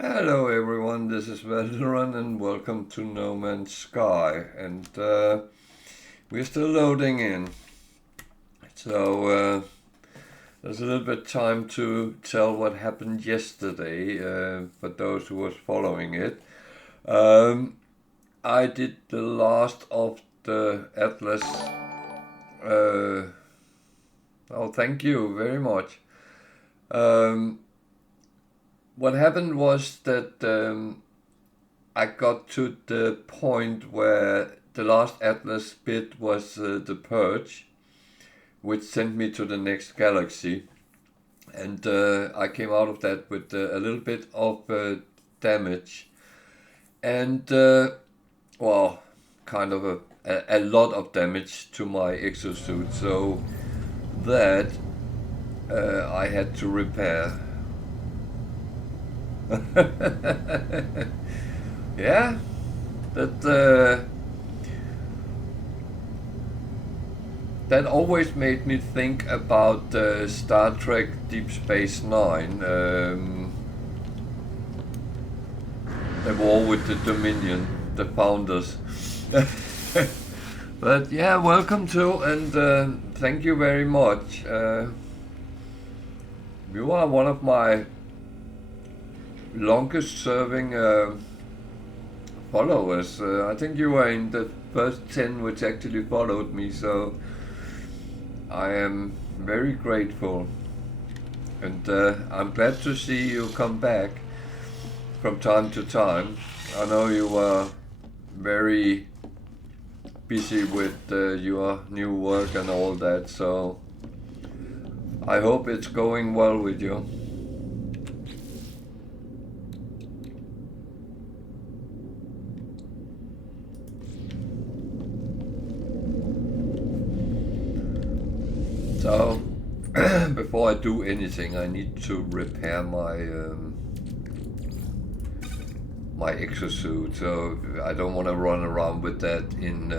Hello everyone, this is Veteran and welcome to No Man's Sky, and we're still loading in, so there's a little bit time to tell what happened yesterday for those who was following it. I did the last of the Atlas. Oh, thank you very much. Um, what happened was that I got to the point where the last Atlas bit was the Purge, which sent me to the next galaxy. And I came out of that with a little bit of damage. And, well, kind of a lot of damage to my exosuit. So that I had to repair. Yeah, that always made me think about Star Trek Deep Space Nine, the war with the Dominion, the founders. But yeah, welcome to, and thank you very much. You are one of my longest serving followers. I think you were in the first 10 which actually followed me, so I am very grateful. And I'm glad to see you come back from time to time. I know you are very busy with your new work and all that, so I hope it's going well with you. So, before I do anything, I need to repair my exosuit. So I don't want to run around with that in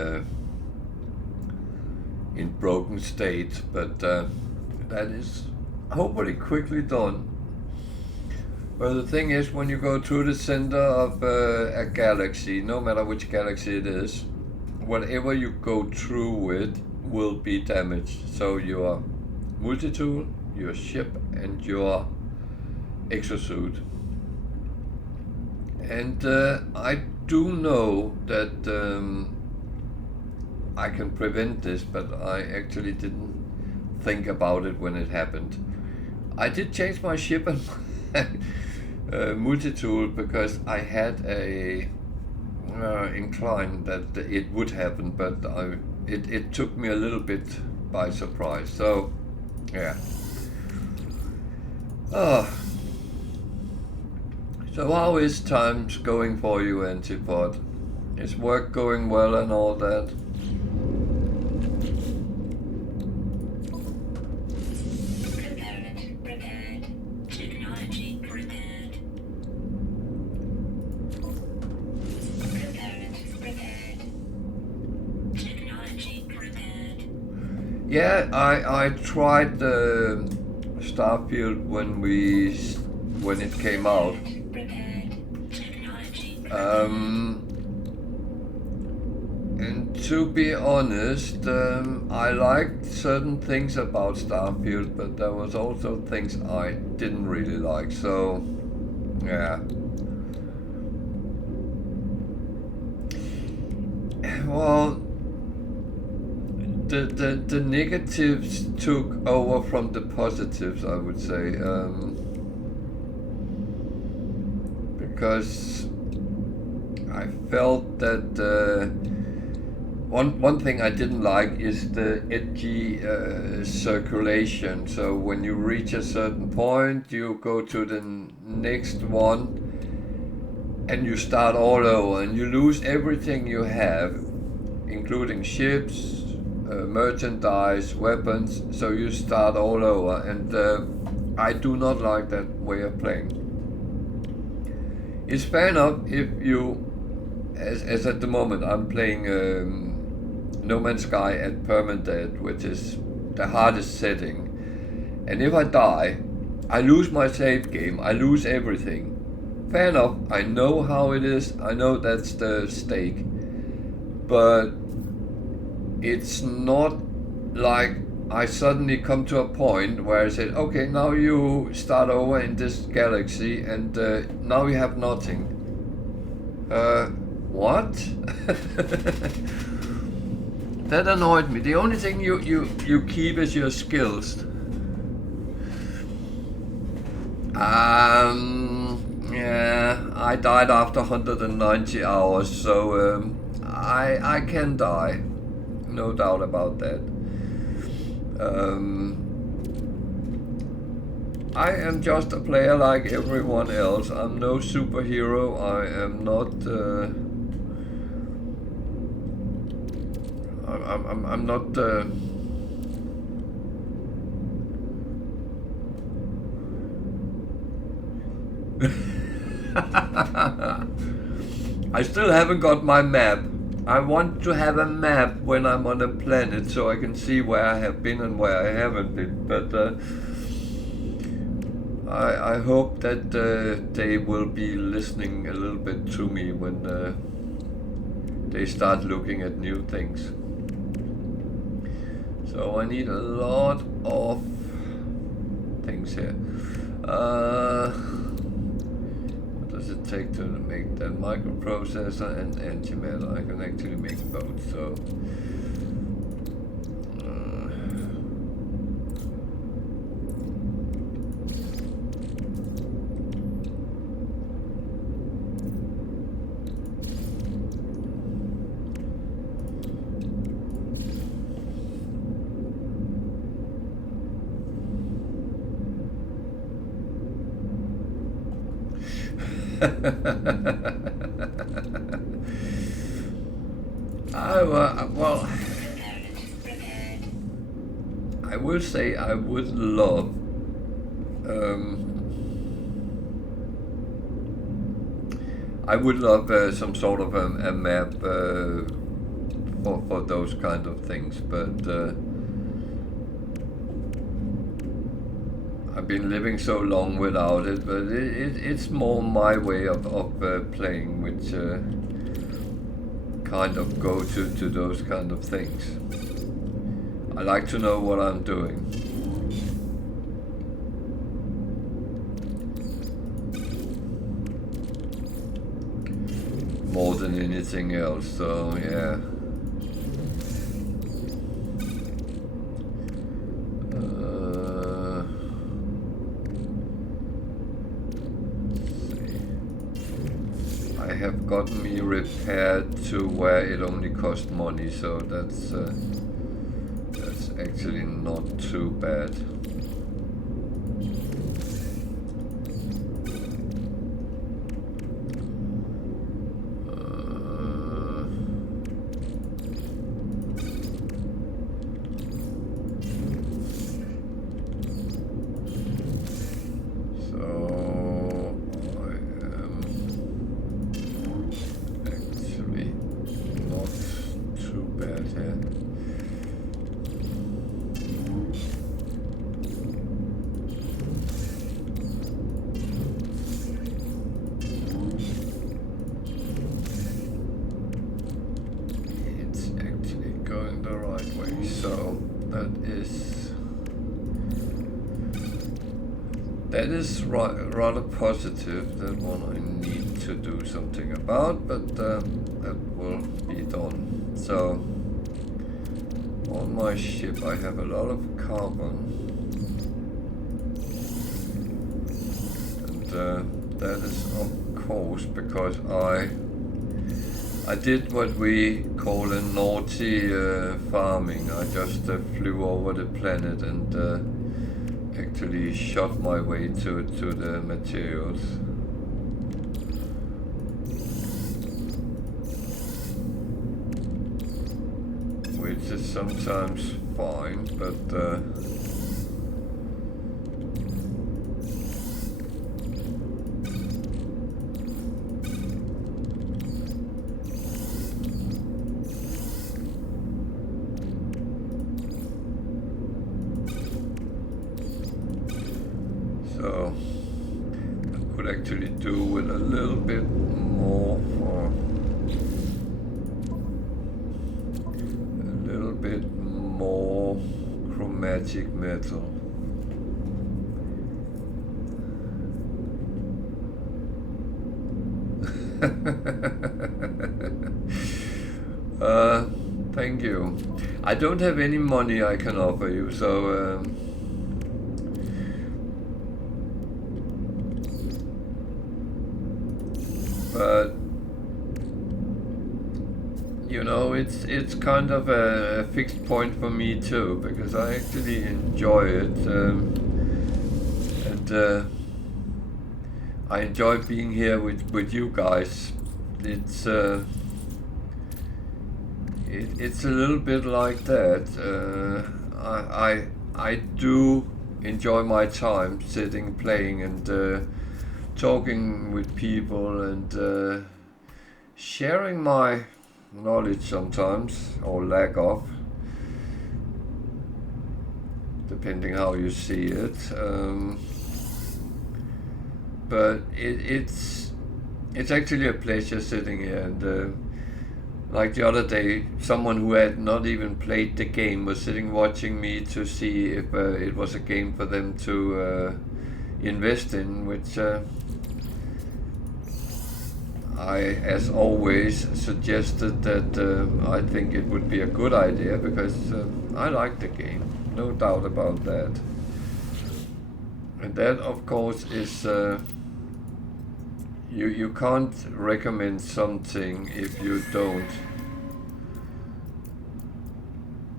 broken state. But that is hopefully quickly done. But the thing is, when you go to the center of a galaxy, no matter which galaxy it is, whatever you go through with will be damaged. So your multi-tool, your ship, and your exosuit. And I do know that I can prevent this, but I actually didn't think about it when it happened. I did change my ship and my multi-tool because I had a incline that it would happen, but it took me a little bit by surprise. So, yeah. Oh. So how is times going for you, Antipod? Is work going well and all that? Prepared. Technology prepared. Prepared. Technology prepared. Yeah, I tried the Starfield when it came out. And to be honest, I liked certain things about Starfield, but there was also things I didn't really like. So, yeah. Well, the negatives took over from the positives, I would say, because I felt that one thing I didn't like is the edgy circulation. So when you reach a certain point, you go to the next one and you start all over, and you lose everything you have, including ships, merchandise, weapons. So you start all over, and I do not like that way of playing. It's fair enough if you, as at the moment I'm playing No Man's Sky at Permadeath, which is the hardest setting, and if I die, I lose my save game, I lose everything. fair enough. I know how it is. I know that's the stake. But it's not like I suddenly come to a point where I said, okay, now you start over in this galaxy and now you have nothing. What? That annoyed me. The only thing you keep is your skills. Yeah, I died after 190 hours, so I can die. No doubt about that. I am just a player like everyone else. I'm no superhero. I am not. I'm not. I still haven't got my map. I want to have a map when I'm on a planet so I can see where I have been and where I haven't been. But I hope that they will be listening a little bit to me when they start looking at new things. So I need a lot of things here. What does it take to make that microprocessor and antimatter? I can actually make both. So. Well, I will say I would love some sort of a map for those kind of things, but I've been living so long without it, but it's more my way of playing, which kind of go to those kind of things. I like to know what I'm doing. More than anything else, so yeah. Have gotten me repaired to where it only cost money, so that's actually not too bad. That is rather positive. That one I need to do something about, but that will be done. So on my ship I have a lot of carbon, and that is of course because I did what we call a naughty farming. I just flew over the planet and actually shot my way to the materials. Which is sometimes fine, but actually do with a little bit more, chromatic metal. Thank you. I don't have any money I can offer you, so but you know, it's kind of a fixed point for me too, because I actually enjoy it, and I enjoy being here with you guys. It's it's a little bit like that. I do enjoy my time sitting, playing, and talking with people, and sharing my knowledge sometimes, or lack of, depending how you see it. But it's actually a pleasure sitting here, and like the other day, someone who had not even played the game was sitting watching me to see if it was a game for them to invest in, which I, as always, suggested that I think it would be a good idea, because I like the game, no doubt about that. And that, of course, is you can't recommend something if you don't.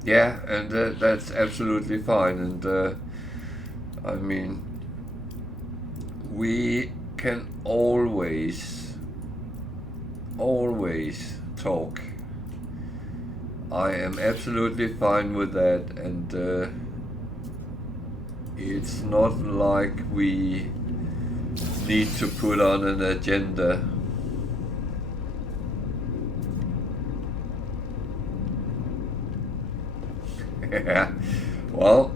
Yeah, and that's absolutely fine. And I mean, we can always talk. I am absolutely fine with that, and it's not like we need to put on an agenda. Yeah, well,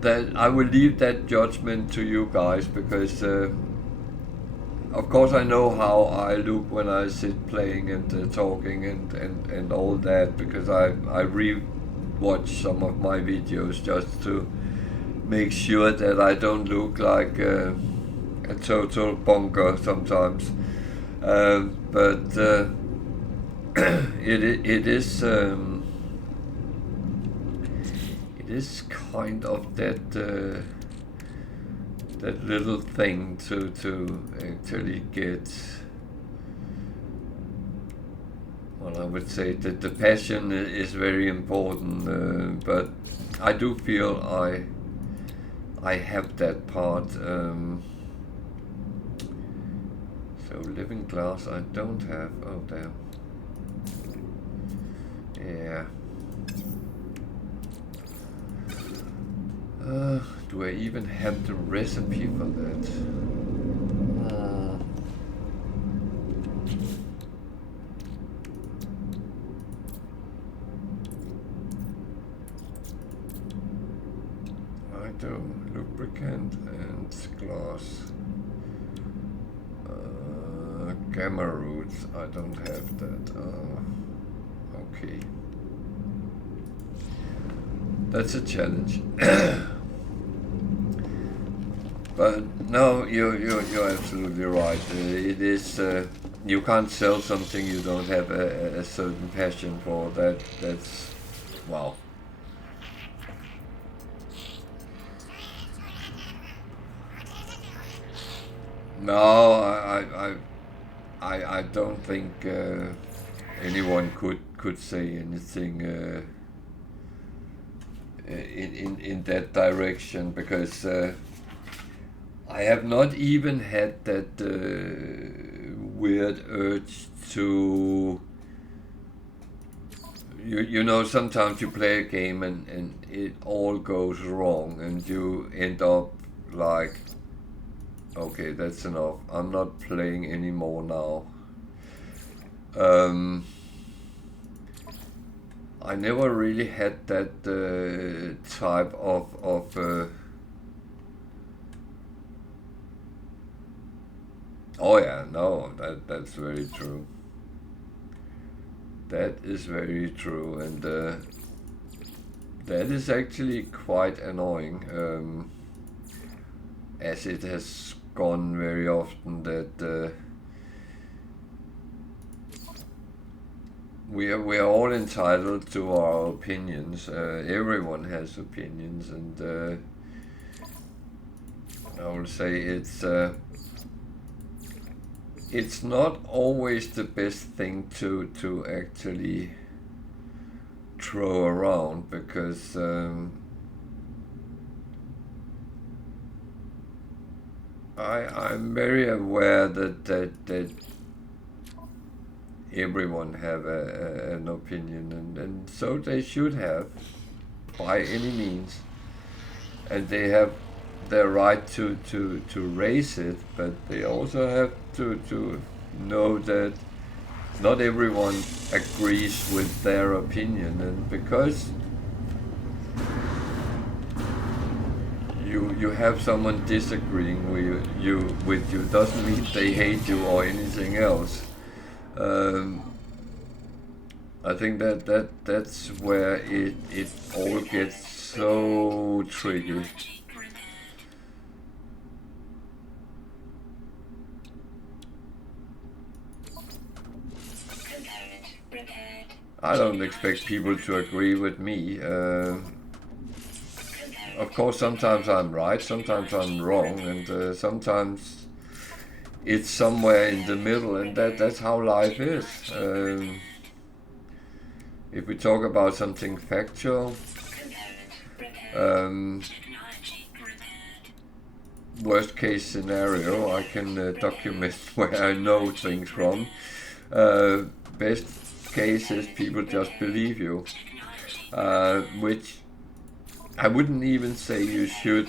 that I will leave that judgment to you guys, because of course I know how I look when I sit playing and talking and all that, because I re-watch some of my videos just to make sure that I don't look like a total bonker sometimes. But it is kind of that that little thing to actually get. Well, I would say that the passion is very important, but I do feel I have that part. So living glass I don't have. Oh damn. Yeah. Do I even have the recipe for that? I do. Lubricant and glass. Gamma roots. I don't have that. Okay. That's a challenge. But no, you're absolutely right. It is you can't sell something you don't have a certain passion for. That's wow. No, I don't think anyone could say anything in that direction, because I have not even had that weird urge to. You know, sometimes you play a game and it all goes wrong, and you end up like, okay, that's enough. I'm not playing anymore now. I never really had that type of Oh yeah, no, that's very true. That is very true, and that is actually quite annoying, as it has gone very often that we are all entitled to our opinions. Everyone has opinions, and I will say it's not always the best thing to actually throw around, because I'm very aware that everyone have an opinion, and so they should have, by any means, and they have their right to raise it, but they also have to know that not everyone agrees with their opinion, and because you have someone disagreeing with you doesn't mean they hate you or anything else. I think that's where it all gets so tricky. I don't expect people to agree with me. Of course, sometimes I'm right, sometimes I'm wrong, and sometimes it's somewhere in the middle, and that's how life is. If we talk about something factual, worst case scenario, I can document where I know things from. Best case is people just believe you, which I wouldn't even say you should.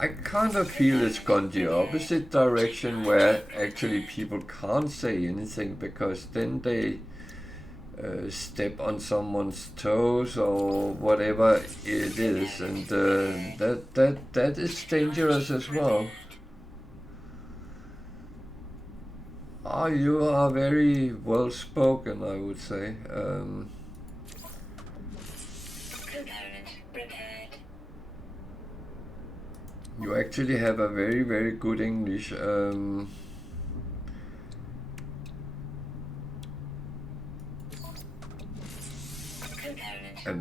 I kind of feel it's gone the opposite direction, where actually people can't say anything because then they step on someone's toes or whatever it is, and that is dangerous as well. Ah, you are very well spoken, I would say. You actually have a very, very good English. And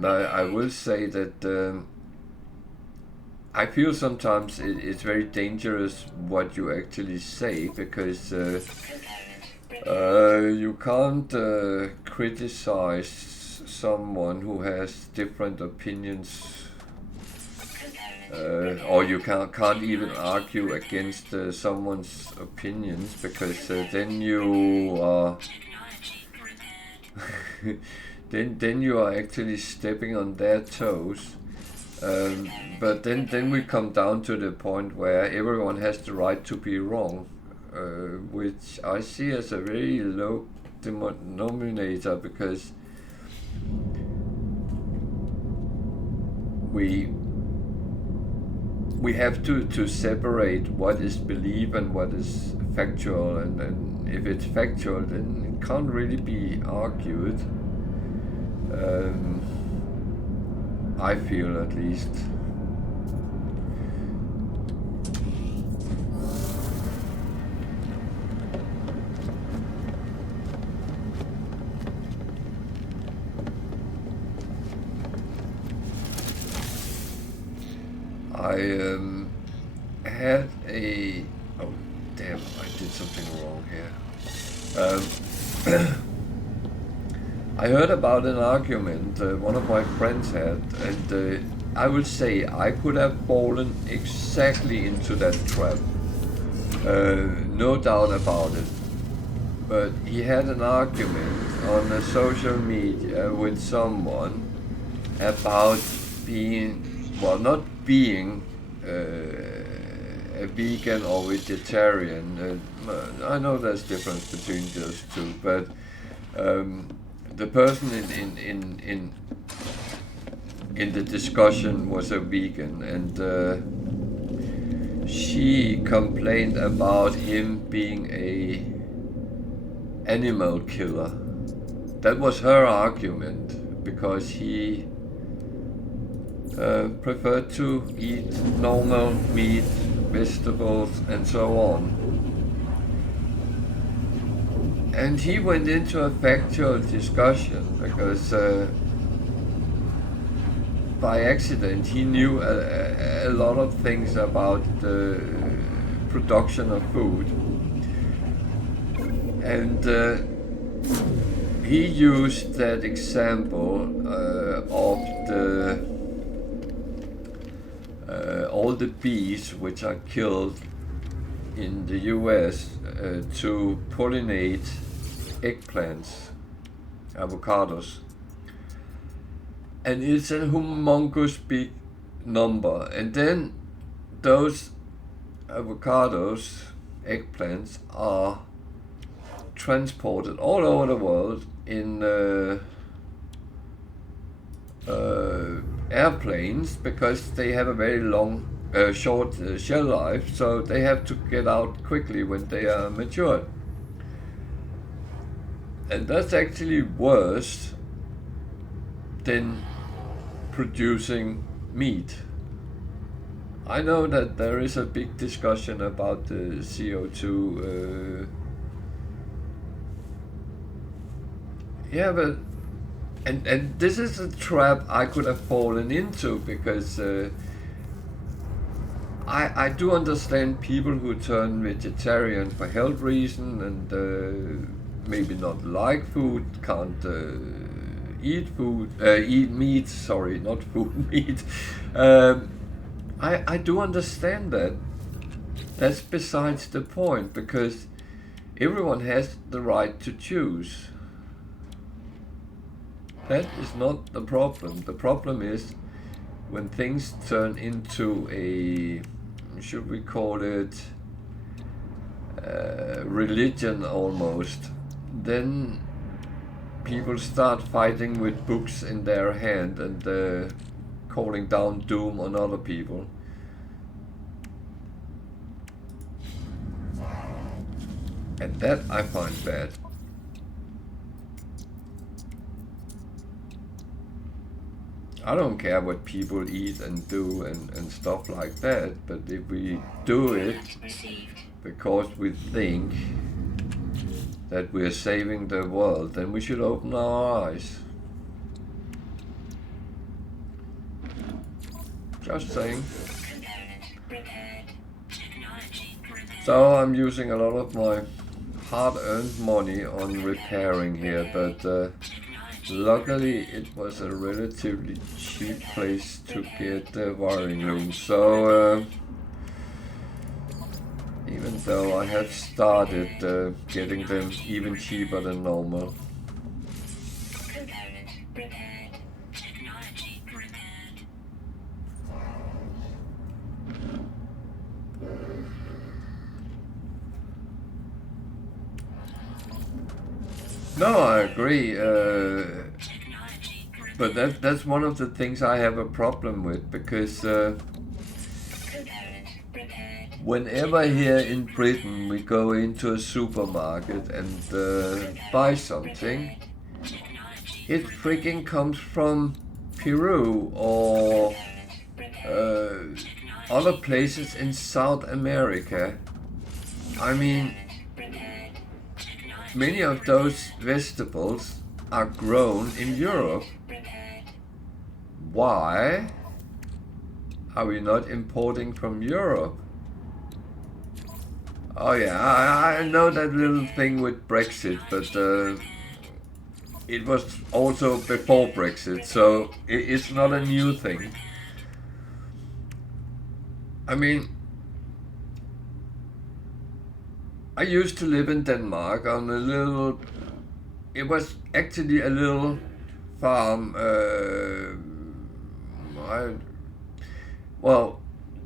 I will say that I feel sometimes it's very dangerous what you actually say, because you can't criticize someone who has different opinions, or you can't even argue against someone's opinions, because then you are then you are actually stepping on their toes. But then we come down to the point where everyone has the right to be wrong, which I see as a very low denominator, because we have to separate what is belief and what is factual, and if it's factual, then it can't really be argued. I feel, at least. I had a... Oh, damn, I did something wrong here. I heard about an argument one of my friends had, and I would say I could have fallen exactly into that trap. No doubt about it. But he had an argument on a social media with someone about being, well, not being a vegan or vegetarian. I know there's difference between those two, but the person in the discussion was a vegan, and she complained about him being a animal killer. That was her argument, because he preferred to eat normal meat, vegetables, and so on. And he went into a factual discussion because by accident he knew a lot of things about the production of food. And he used that example of all the bees which are killed in the US to pollinate eggplants, avocados. And it's a humongous big number. And then those avocados, eggplants, are transported all over the world in airplanes, because they have a very long, short shell life, so they have to get out quickly when they are matured. And that's actually worse than producing meat. I know that there is a big discussion about the CO2. Yeah, but and this is a trap I could have fallen into, because I do understand people who turn vegetarian for health reasons and maybe not like food, can't eat meat, sorry, not food, meat. I do understand that. That's besides the point, because everyone has the right to choose. That is not the problem. The problem is when things turn into a, should we call it, religion almost, then people start fighting with books in their hand and calling down doom on other people. And that I find bad. I don't care what people eat and do and stuff like that, but if we do it because we think that we're saving the world, then we should open our eyes. Just saying. So I'm using a lot of my hard-earned money on repairing here, but luckily it was a relatively cheap place to get the wiring loom. So even though I have started getting them even cheaper than normal. No, I agree. But that's one of the things I have a problem with, because whenever here in Britain we go into a supermarket and buy something, it freaking comes from Peru or other places in South America. I mean, many of those vegetables are grown in Europe. Why are we not importing from Europe? Oh yeah, I know that little thing with Brexit, but it was also before Brexit, so it's not a new thing. I mean, I used to live in Denmark on a little it was actually a little farm. Well,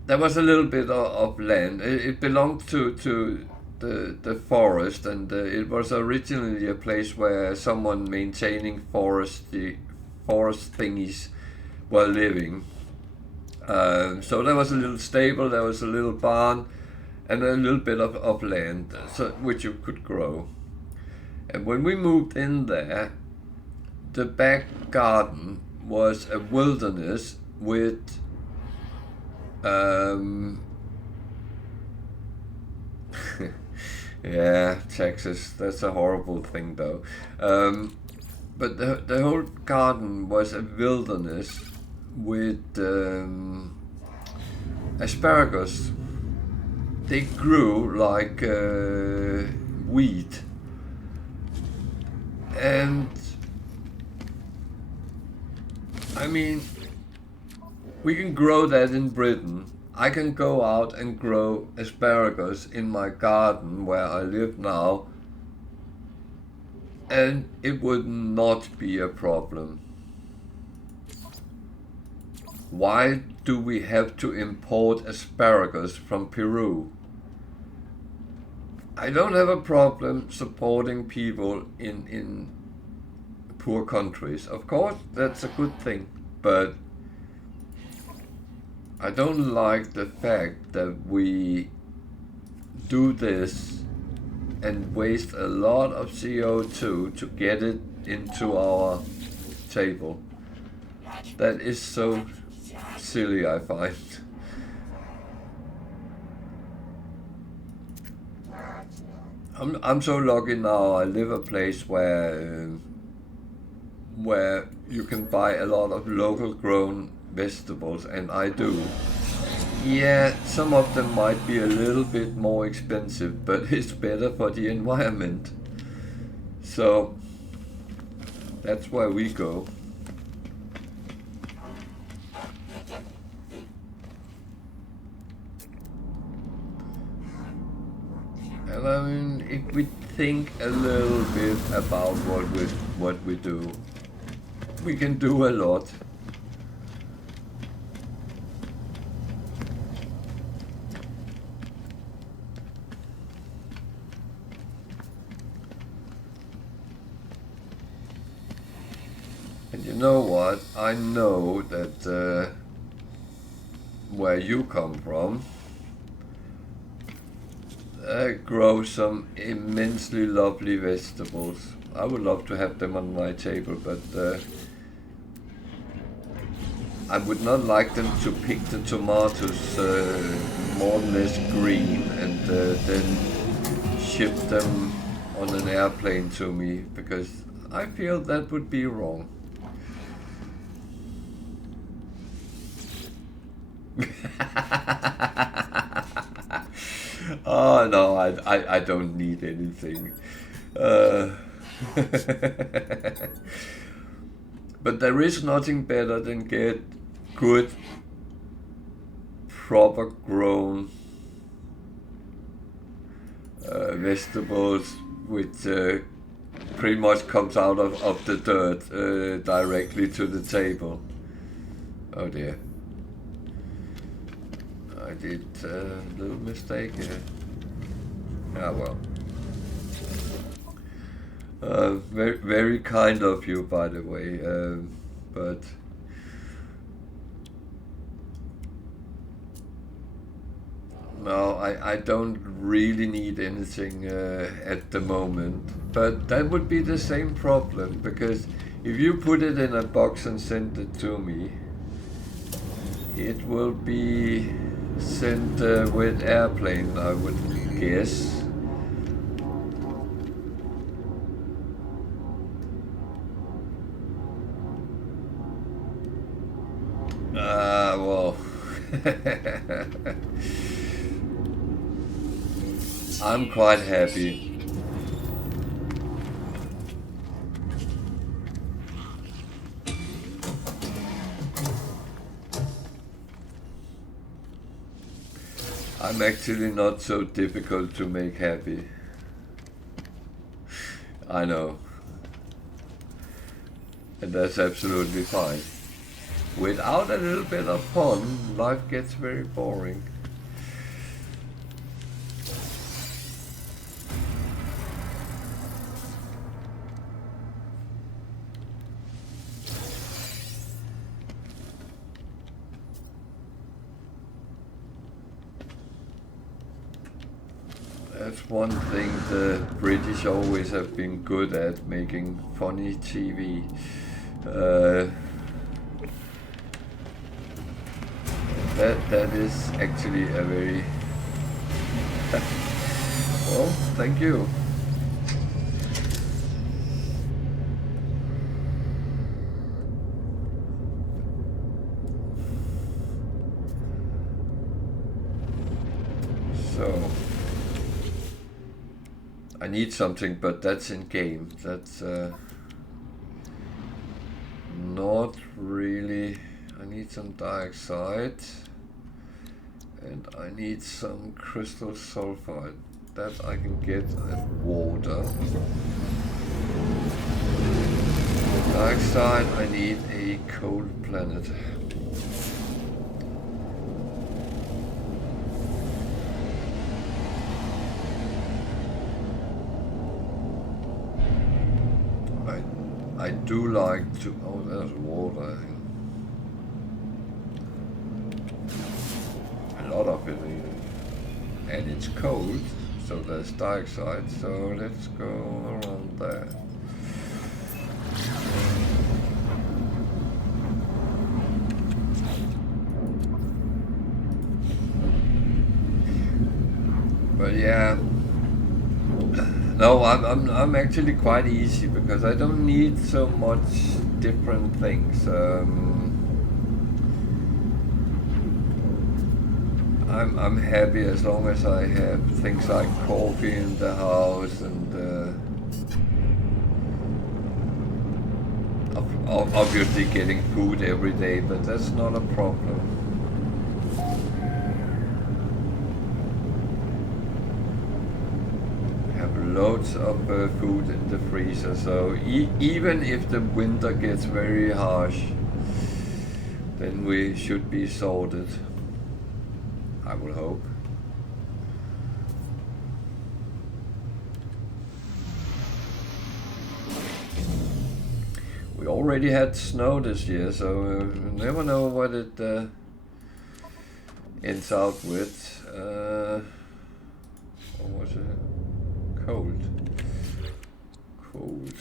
there was a little bit of land. It belonged to the forest, and it was originally a place where someone maintaining forest thingies were living. So there was a little stable, there was a little barn, and a little bit of land, so which you could grow. And when we moved in there, the back garden was a wilderness with yeah, Texas, that's a horrible thing though. But the whole garden was a wilderness with asparagus. They grew like wheat. And I mean, we can grow that in Britain. I can go out and grow asparagus in my garden where I live now, and it would not be a problem. Why do we have to import asparagus from Peru? I don't have a problem supporting people in poor countries. Of course, that's a good thing, but I don't like the fact that we do this and waste a lot of CO2 to get it into our table. That is so silly, I find. I'm so lucky now. I live a place where you can buy a lot of local grown vegetables, and I do. Yeah, some of them might be a little bit more expensive, but it's better for the environment. So that's where we go. And I mean, if we think a little bit about what we do, we can do a lot. And you know what? I know that where you come from, grow some immensely lovely vegetables. I would love to have them on my table, but I would not like them to pick the tomatoes more or less green and then ship them on an airplane to me, because I feel that would be wrong. Oh no, I don't need anything. But there is nothing better than get good, proper grown vegetables, which pretty much comes out of the dirt directly to the table. Oh dear. I did a little mistake here. Ah well. Very, very kind of you, by the way. But no, I don't really need anything at the moment. But that would be the same problem, because if you put it in a box and send it to me, it will be sent with airplane, I would guess. Well, I'm quite happy. I'm actually not so difficult to make happy. I know. And that's absolutely fine. Without a little bit of fun, life gets very boring. That's one thing the British always have been good at, making funny TV. That is actually a very well, thank you. So I need something, but that's in game. That's not really. I need some dioxide. And I need some crystal sulfide that I can get at water. Dioxide, I need a cold planet. I do like to. Oh, there's water. A lot of it, and it's cold, so there's dioxide. So let's go around there. But yeah, no, I'm actually quite easy because I don't need so much different things. I'm happy as long as I have things like coffee in the house and obviously getting food every day, but that's not a problem. Have loads of food in the freezer, so even if the winter gets very harsh, then we should be sorted. I will hope. We already had snow this year, so you never know what it ends out with. Or was it cold? Cold.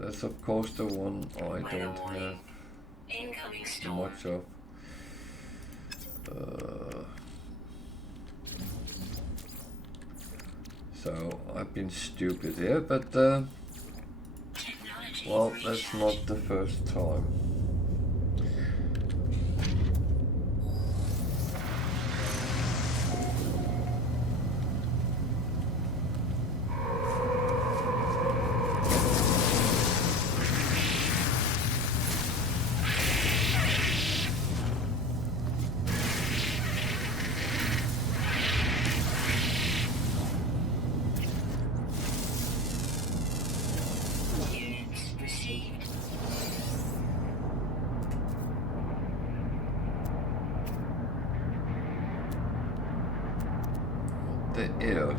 That's of course the one I don't have much of. So I've been stupid here, but well, that's not the first time. The air.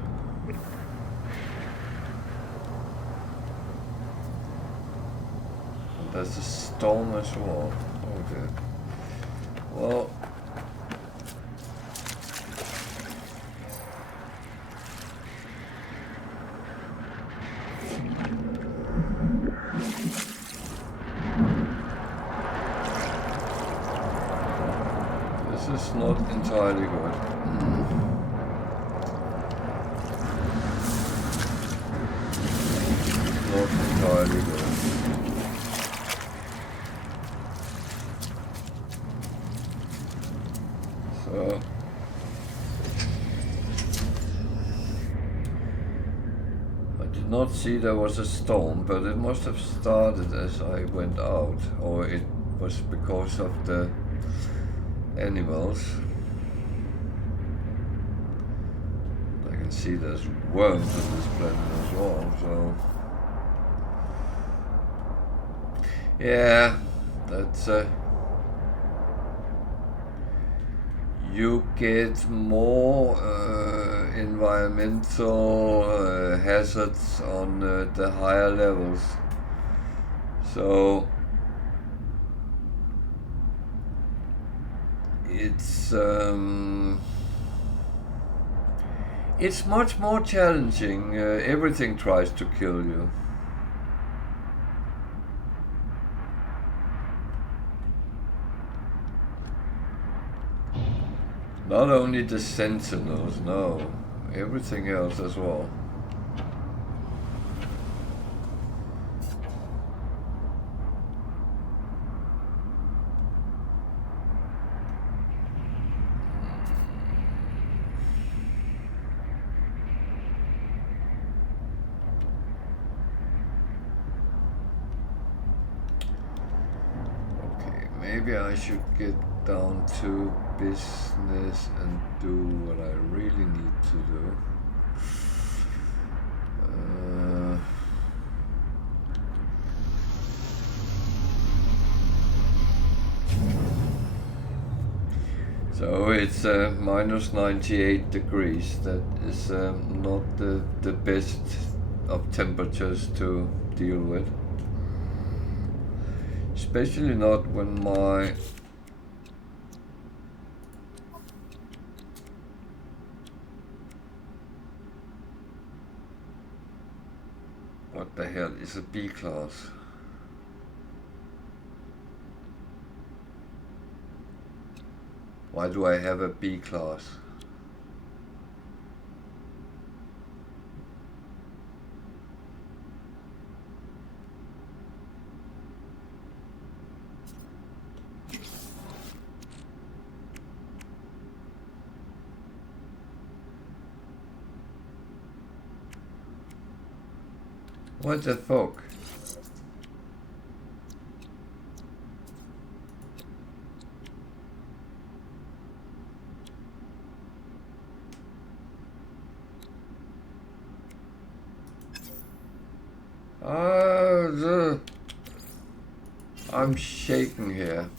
There's a storm as well. Okay. Well. This is not entirely good. Not entirely good. So I did not see there was a storm, but it must have started as I went out, or it was because of the animals. I can see there's worms on this planet as well, so Yeah, that's you get more environmental hazards on the higher levels. So it's much more challenging. Everything tries to kill you. Not only the sentinels, no, everything else as well. Okay, maybe I should get down to business and do what I really need to do. So it's minus 98 degrees. That is not the best of temperatures to deal with. Especially not when my what the hell is a B class? Why do I have a B class? What the fuck? I'm shaking here.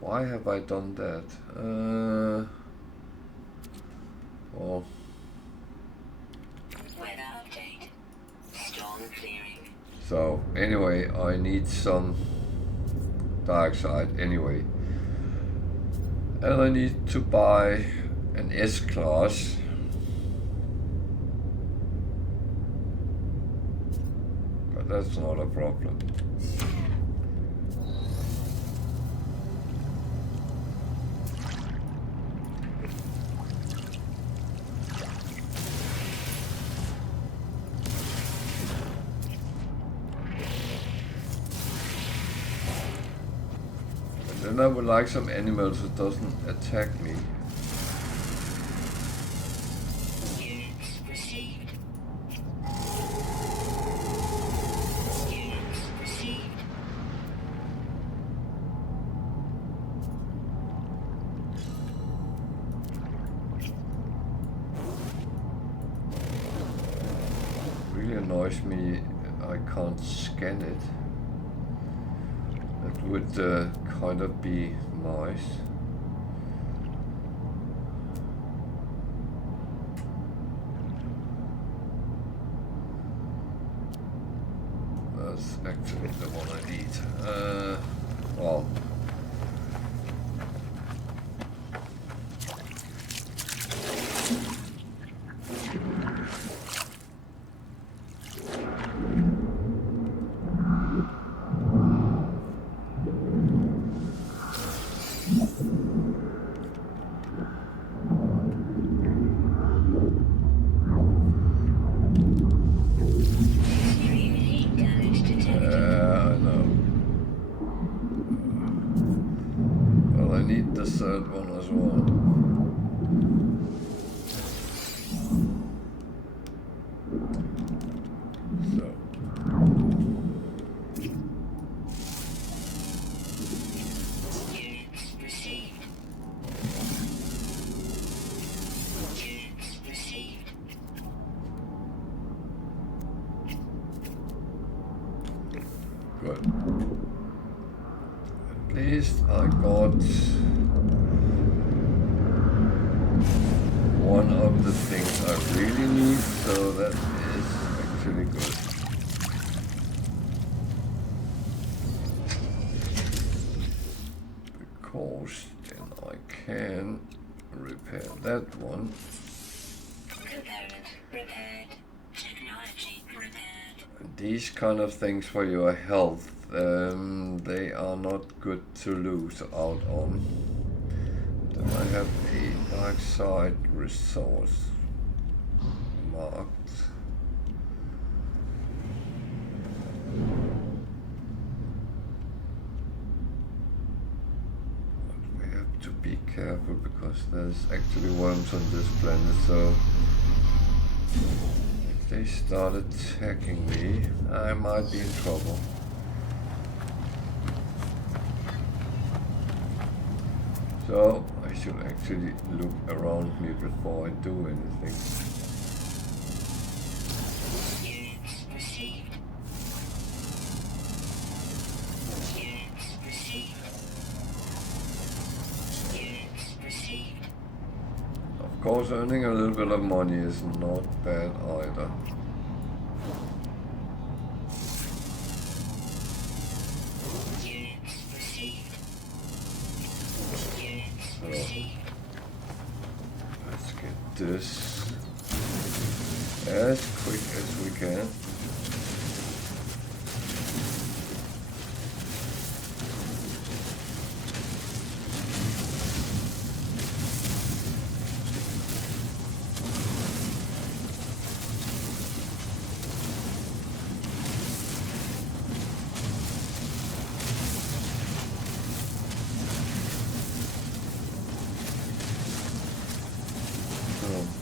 Why have I done that? Well. Weather update. Storm clearing. So anyway, I need some dark side anyway. And I need to buy an S class. But that's not a problem. And I would like some animals that doesn't attack me. Units received. Units received. Really annoys me. I can't scan it. That would kind of be nice. That's actually the one I need. Well. Extreme heat damage detected. I know. Good. At least I got one of the things I really need, so that is actually good. Because then I can repair that one. Component repaired. Technology repaired. And these kind of things for your health, they are not good to lose out on. Then I have a dark side resource marked. But we have to be careful because there's actually worms on this planet, so if they start attacking me, I might be in trouble. So I should actually look around me before I do anything. Units received. Units received. Units received. Of course, earning a little bit of money is not bad either. Units received. Units So received. let's get this as quick as we can.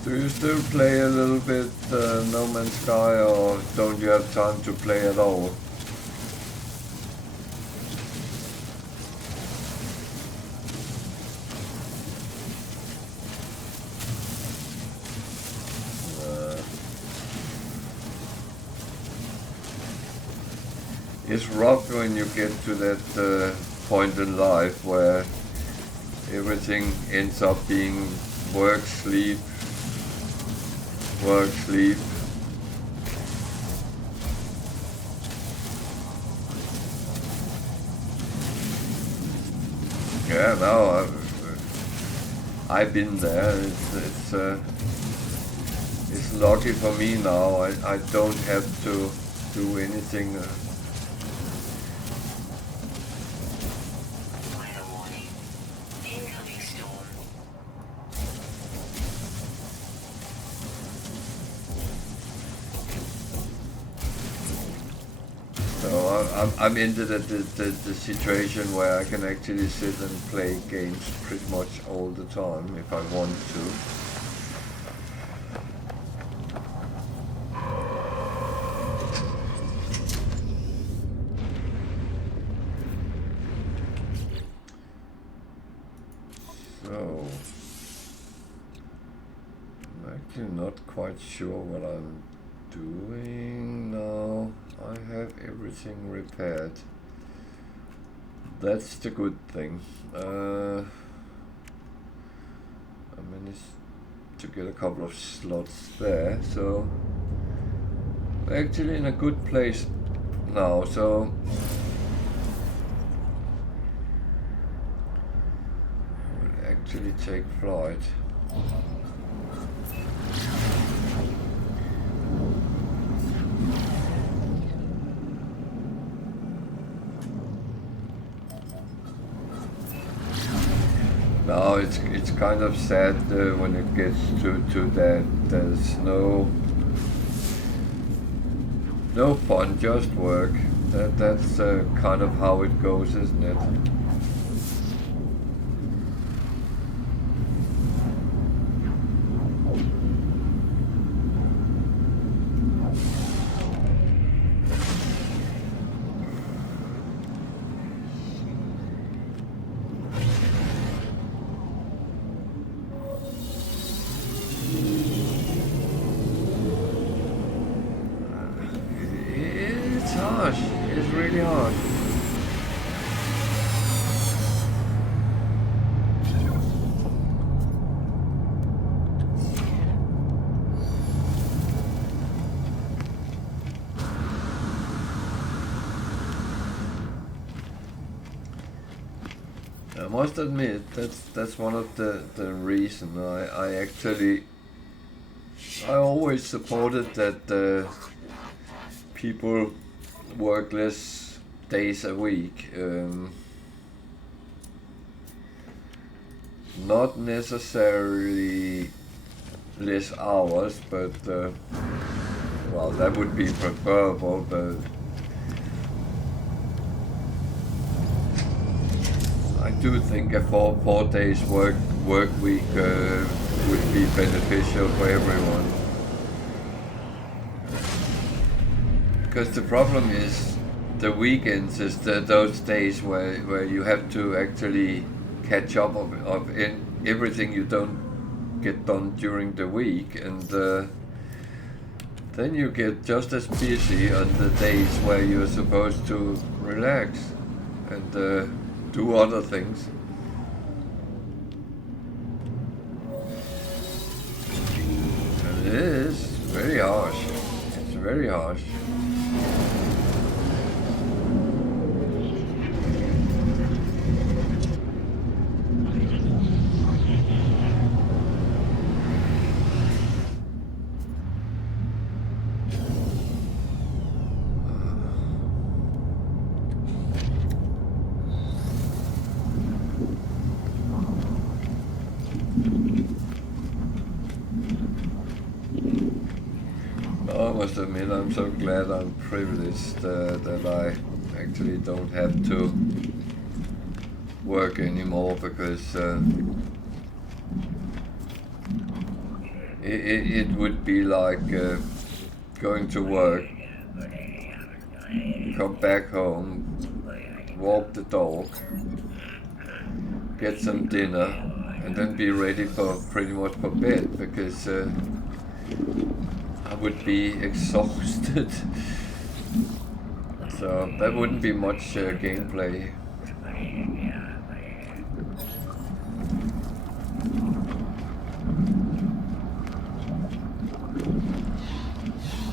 Do you still play a little bit No Man's Sky, or don't you have time to play at all? It's rough when you get to that point in life where everything ends up being work, sleep, work, sleep. Yeah, no, I've been there. It's lucky for me now. I don't have to do anything. Minor warning. Incoming storm. So I'm into the situation where I can actually sit and play games pretty much all the time if I want to. So I'm actually not quite sure what I'm doing now. I have everything repaired. That's the good thing. I managed to get a couple of slots there, so we're actually in a good place now. So I will actually take flight. Now it's kind of sad when it gets to that. There's no fun, just work. That's kind of how it goes, isn't it? It's harsh. is really hard. I must admit that's one of the reason I actually I always supported that people work less days a week. Not necessarily less hours, but well, that would be preferable, but I do think a four days work week would be beneficial for everyone. Because the problem is the weekends is those days where you have to actually catch up of in everything you don't get done during the week, and then you get just as busy on the days where you're supposed to relax and do other things. And it is very harsh. It's very harsh. I must admit, I'm so glad I'm privileged that I actually don't have to work anymore, because it would be like going to work, come back home, walk the dog, get some dinner, and then be ready for pretty much for bed, because I would be exhausted. So that wouldn't be much gameplay.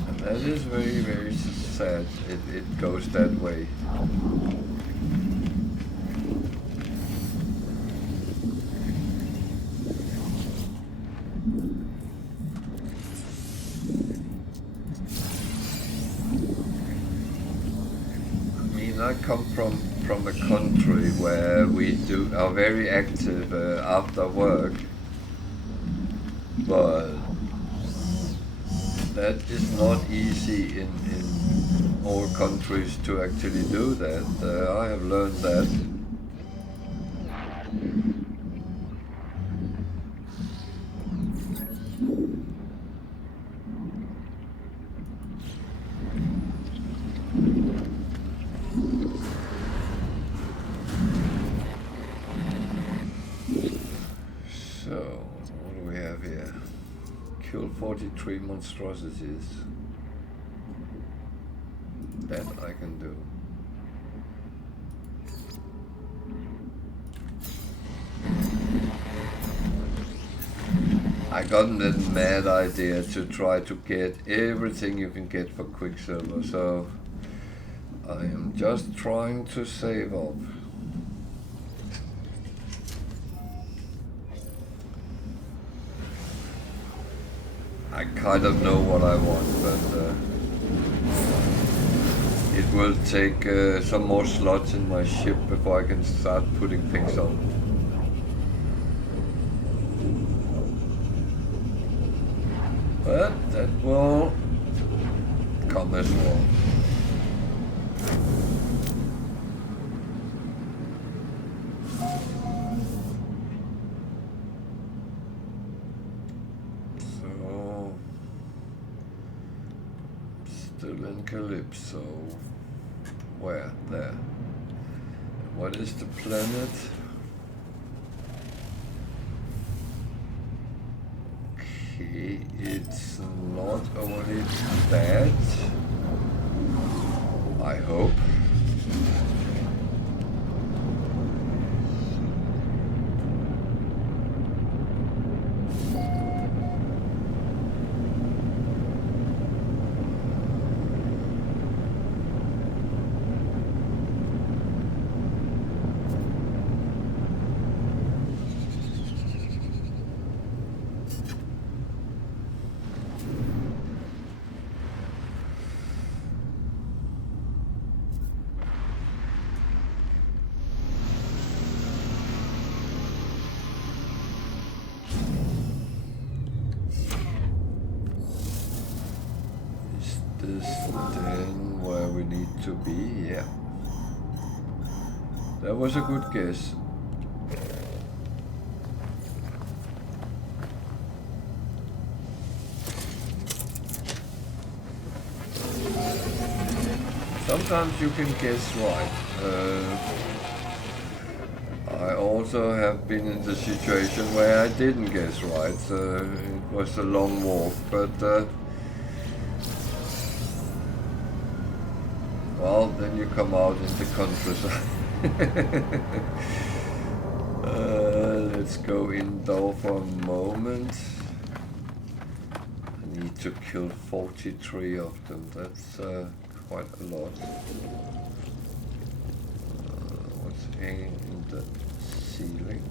And that is very, very sad. It goes that way. I come from a country where we are very active after work, but that is not easy in all countries to actually do that. I have learned that. What do we have here? Kill 43 monstrosities. That I can do. I got that mad idea to try to get everything you can get for Quicksilver, so I am just trying to save up. I kind of know what I want, but it will take some more slots in my ship before I can start putting things on. But that will come as well. Still in Calypso. Where? There. What is the planet? Okay, it's not only that. I hope. Is then where we need to be? Yeah. That was a good guess. Sometimes you can guess right. I also have been in the situation where I didn't guess right. It was a long walk, but well, then you come out in the countryside. Let's go indoor for a moment. I need to kill 43 of them. That's quite a lot. What's hanging in the ceiling?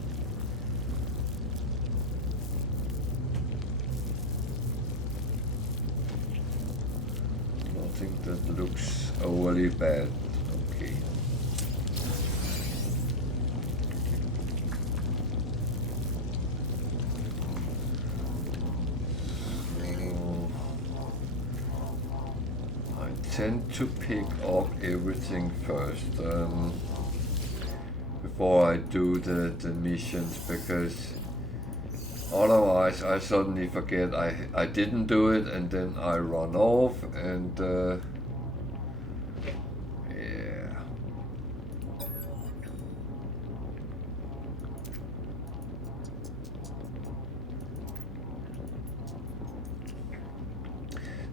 Nothing that looks overly bad. Okay. Tend to pick up everything first before I do the missions, because otherwise I suddenly forget I didn't do it, and then I run off, and yeah.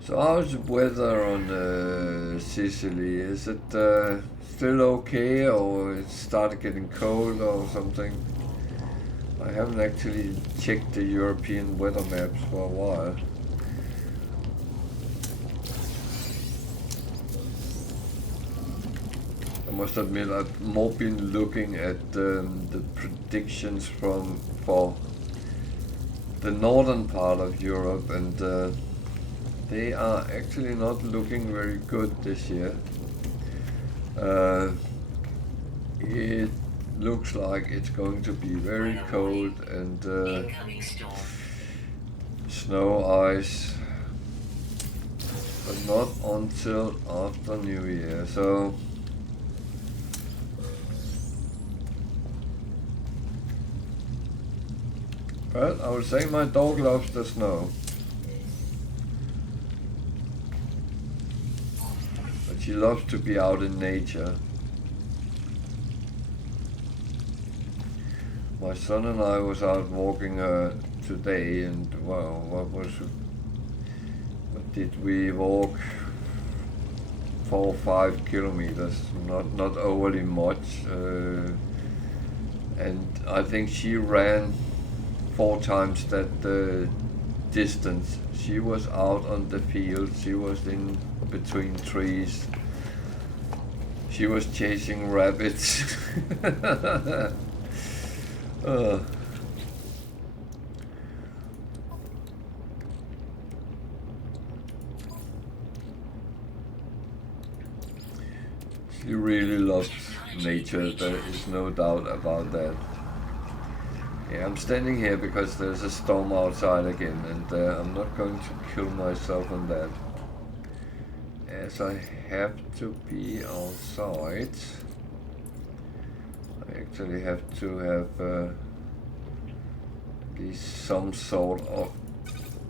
So how's the weather on Sicily? Is it still okay, or it started getting cold or something? I haven't actually checked the European weather maps for a while. I must admit I've more been looking at the predictions for the northern part of Europe, and they are actually not looking very good this year. It looks like it's going to be very cold and snow, ice, but not until after New Year. So but I would say my dog loves the snow. But she loves to be out in nature. My son and I was out walking today, and wow, what did we walk? 4 or 5 kilometers, not overly much, and I think she ran 4 times that distance. She was out on the field, she was in between trees, she was chasing rabbits. She really loves nature, there is no doubt about that. Yeah, I'm standing here because there's a storm outside again, and I'm not going to kill myself on that, as I have to be outside. I actually have to have at least some sort of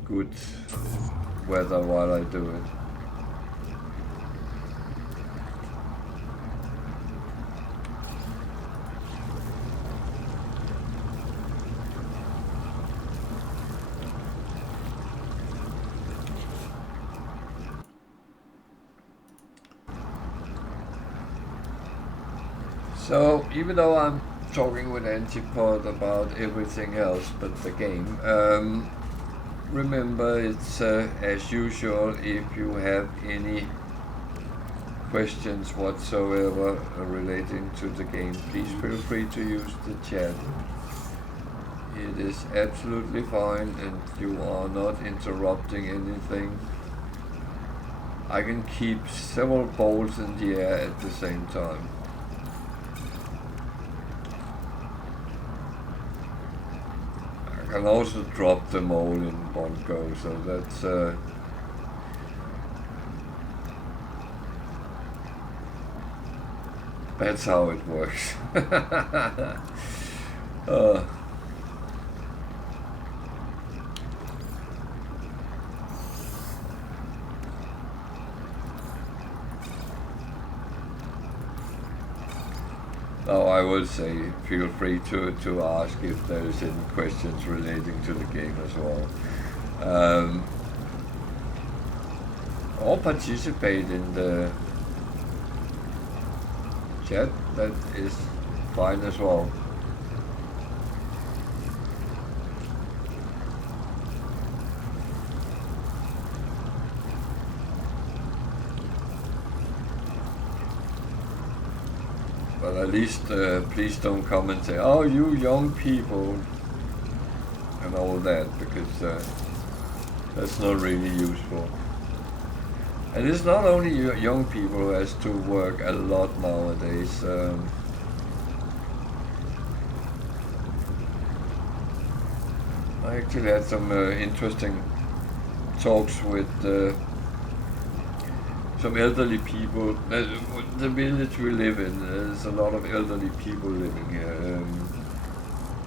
good weather while I do it. So even though I'm talking with Antipod about everything else but the game, remember it's as usual, if you have any questions whatsoever relating to the game, please feel free to use the chat. It is absolutely fine and you are not interrupting anything. I can keep several balls in the air at the same time. I can also drop them all in one go, so that's how it works. Now I would say feel free to ask if there's any questions relating to the game as well. Or participate in the chat, that is fine as well. But at least please don't come and say, oh, you young people, and all that, because that's not really useful. And it's not only young people who has to work a lot nowadays. I actually had some interesting talks with some elderly people. The village we live in, there's a lot of elderly people living here.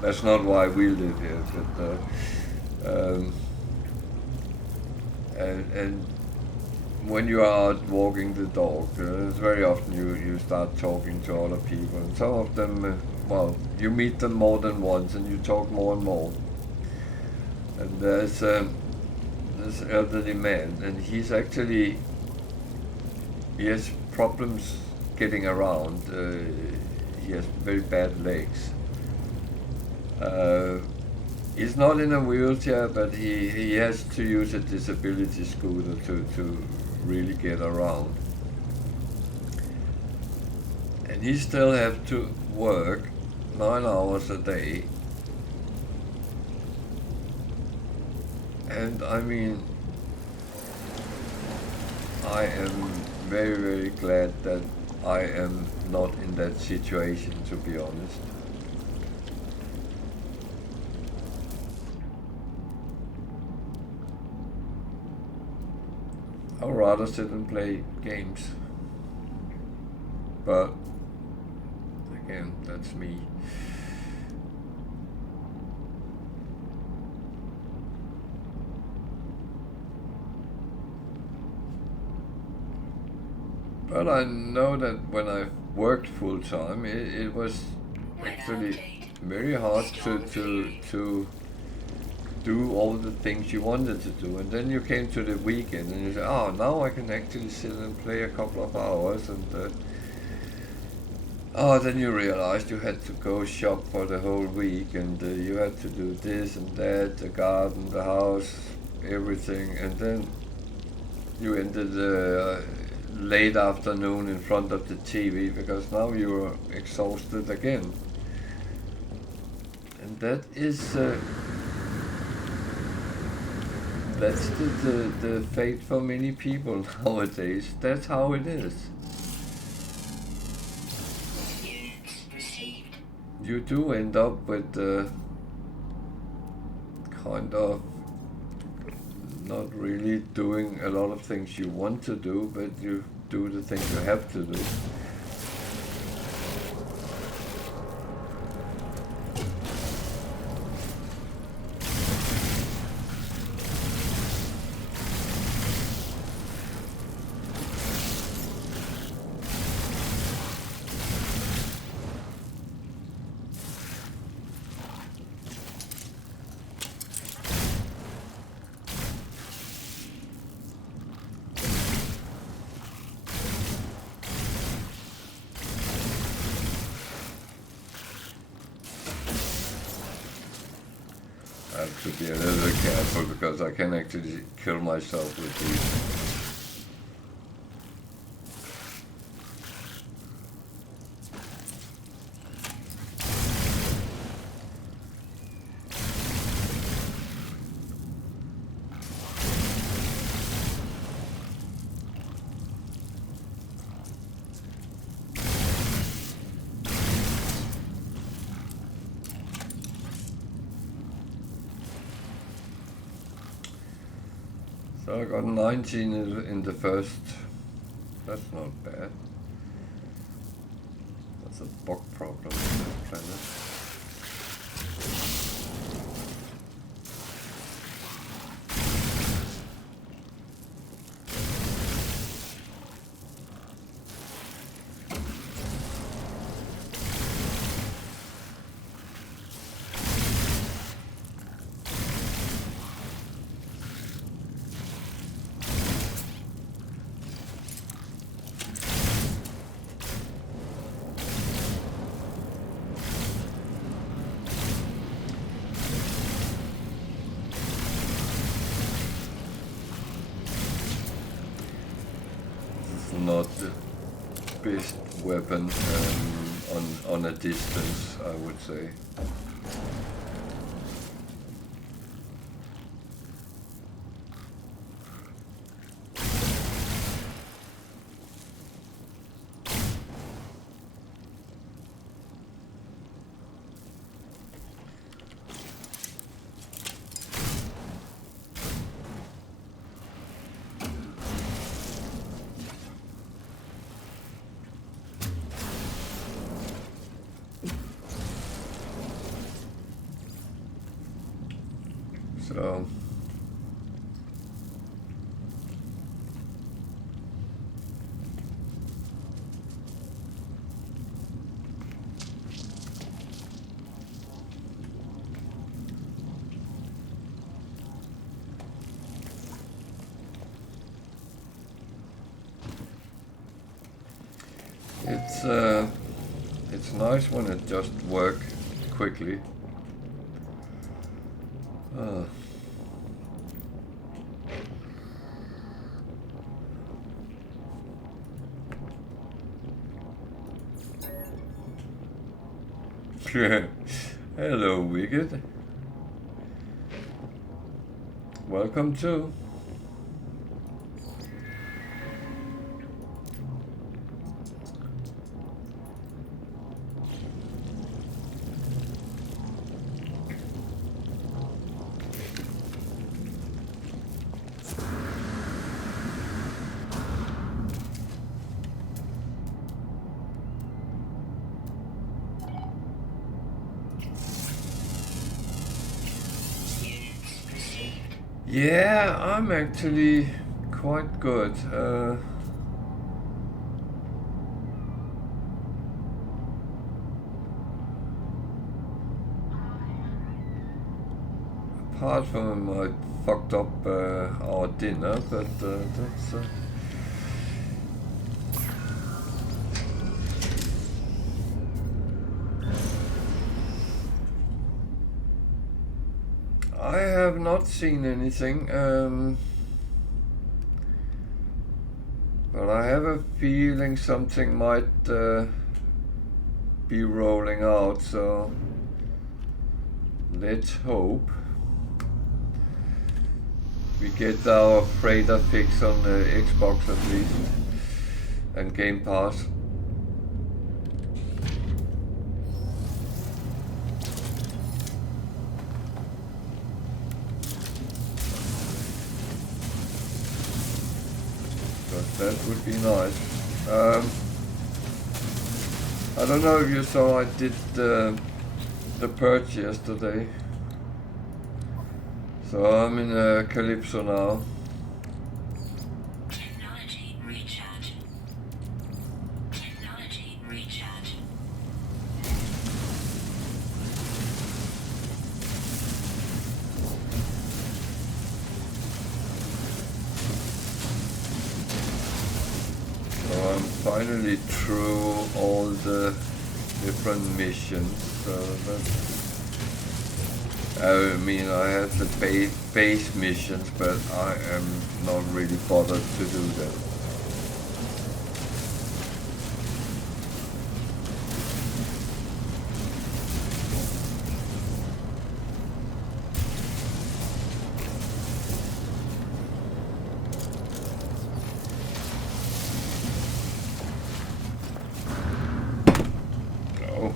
That's not why we live here, but and when you are out walking the dog, it's very often you start talking to other people, and some of them, well, you meet them more than once, and you talk more and more. And there's this elderly man, and he has problems getting around. He has very bad legs. He's not in a wheelchair, but he has to use a disability scooter to really get around. And he still has to work 9 hours a day. And I mean, I am very, very glad that I am not in that situation, to be honest. I'd rather sit and play games. But again, that's me. But I know that when I worked full time, it was actually very hard to do all the things you wanted to do. And then you came to the weekend and you said, oh, now I can actually sit and play a couple of hours. And then you realized you had to go shop for the whole week, and you had to do this and that, the garden, the house, everything. And then you ended late afternoon in front of the TV because now you're exhausted again. And that is that's the fate for many people nowadays. That's how it is. You do end up with kind of not really doing a lot of things you want to do, but you do the things you have to do. have to be a little bit careful because I can actually kill myself with these. So I got 19 in the first. That's not bad. That's a bug problem on this planet. Not the best weapon on a distance, I would say. So it's nice when it just works quickly. Hello, Wicked. Welcome too. Yeah, I'm actually quite good. Apart from I fucked up our dinner, but that's... I have not seen anything, but I have a feeling something might be rolling out, so let's hope we get our freighter fix on the Xbox at least, and Game Pass. That would be nice. I don't know if you saw I did the purge yesterday. So I'm in Calypso now. Technology recharge. Technology recharge. So I'm finally through all the different missions. So that's I mean, I have the base missions, but I am not really bothered to do them. No.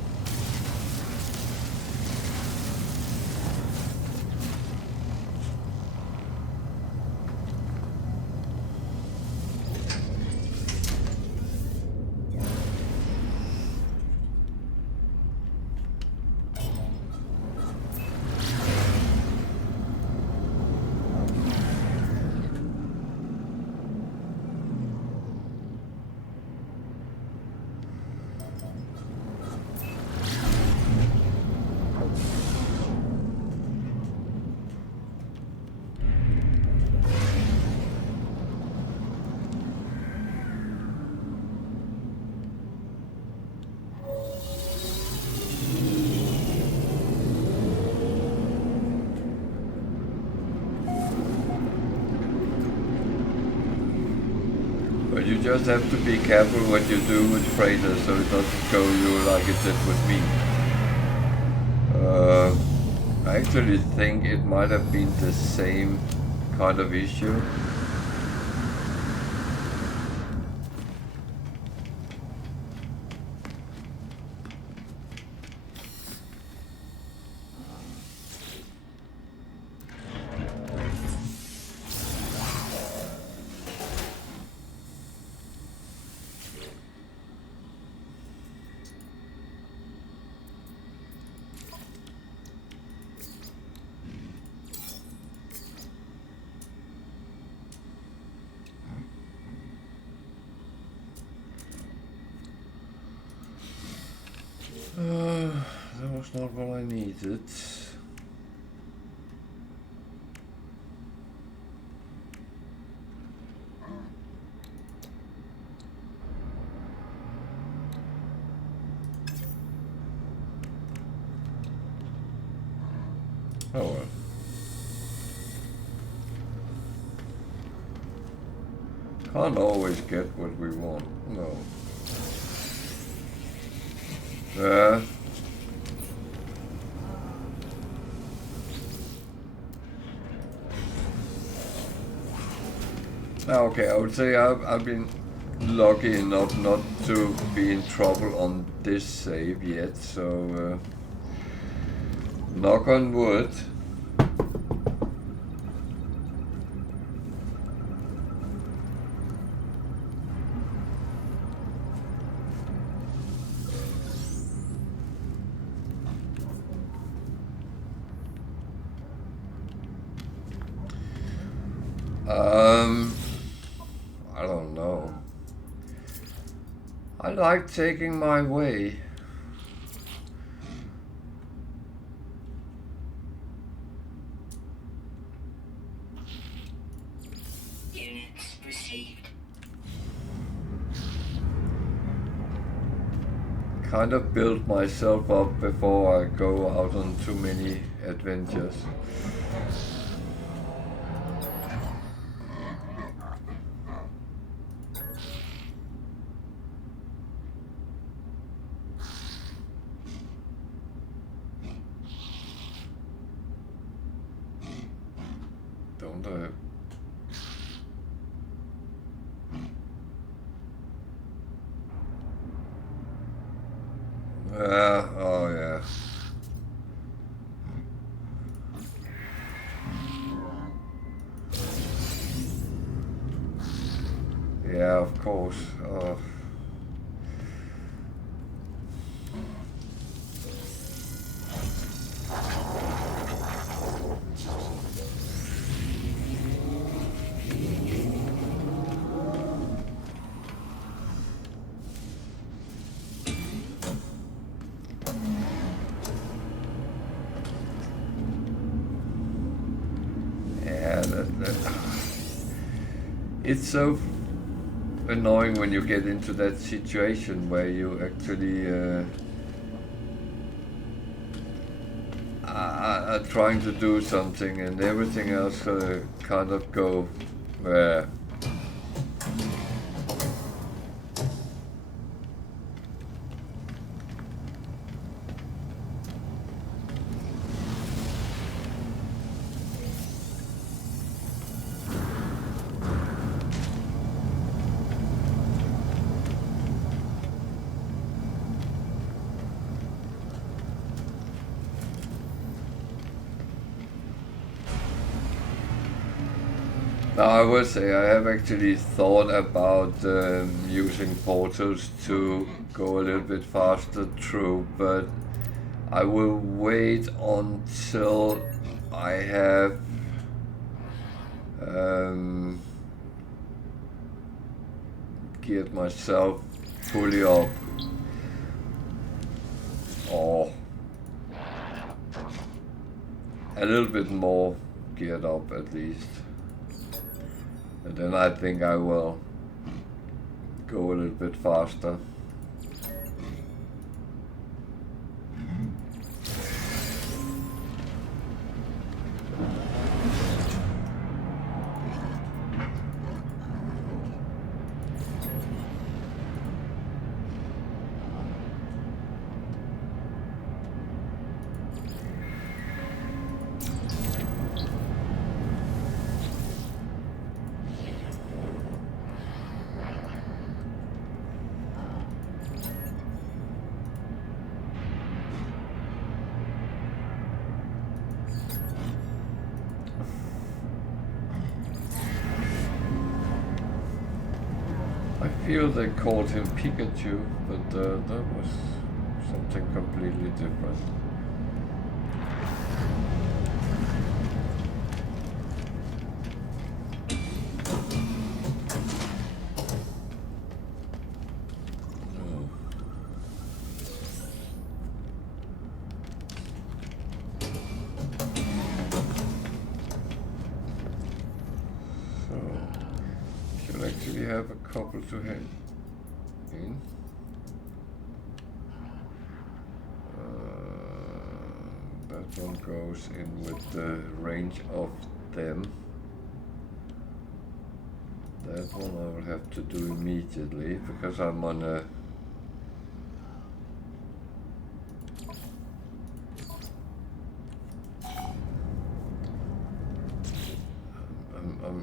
But you just have to be careful what you do with freighters so it doesn't go you like it did with me. I actually think it might have been the same kind of issue. That was not what I needed. Oh well. Can't always get what we want, no. Yeah. Okay, I would say I've been lucky enough not to be in trouble on this save yet, so knock on wood. I don't know. I like taking my way. Units received. Kind of build myself up before I go out on too many adventures. Don't I? Oh yeah. Yeah, of course. It's so annoying when you get into that situation where you actually trying to do something, and everything else kind of go where. Now, I would say I have actually thought about using portals to go a little bit faster through, but I will wait until I have geared myself fully up, or a little bit more geared up at least. And then I think I will go a little bit faster. I feel they called him Pikachu, but that was something completely different. Actually have a couple to head in. That one goes in with the range of them. That one I will have to do immediately because I'm on a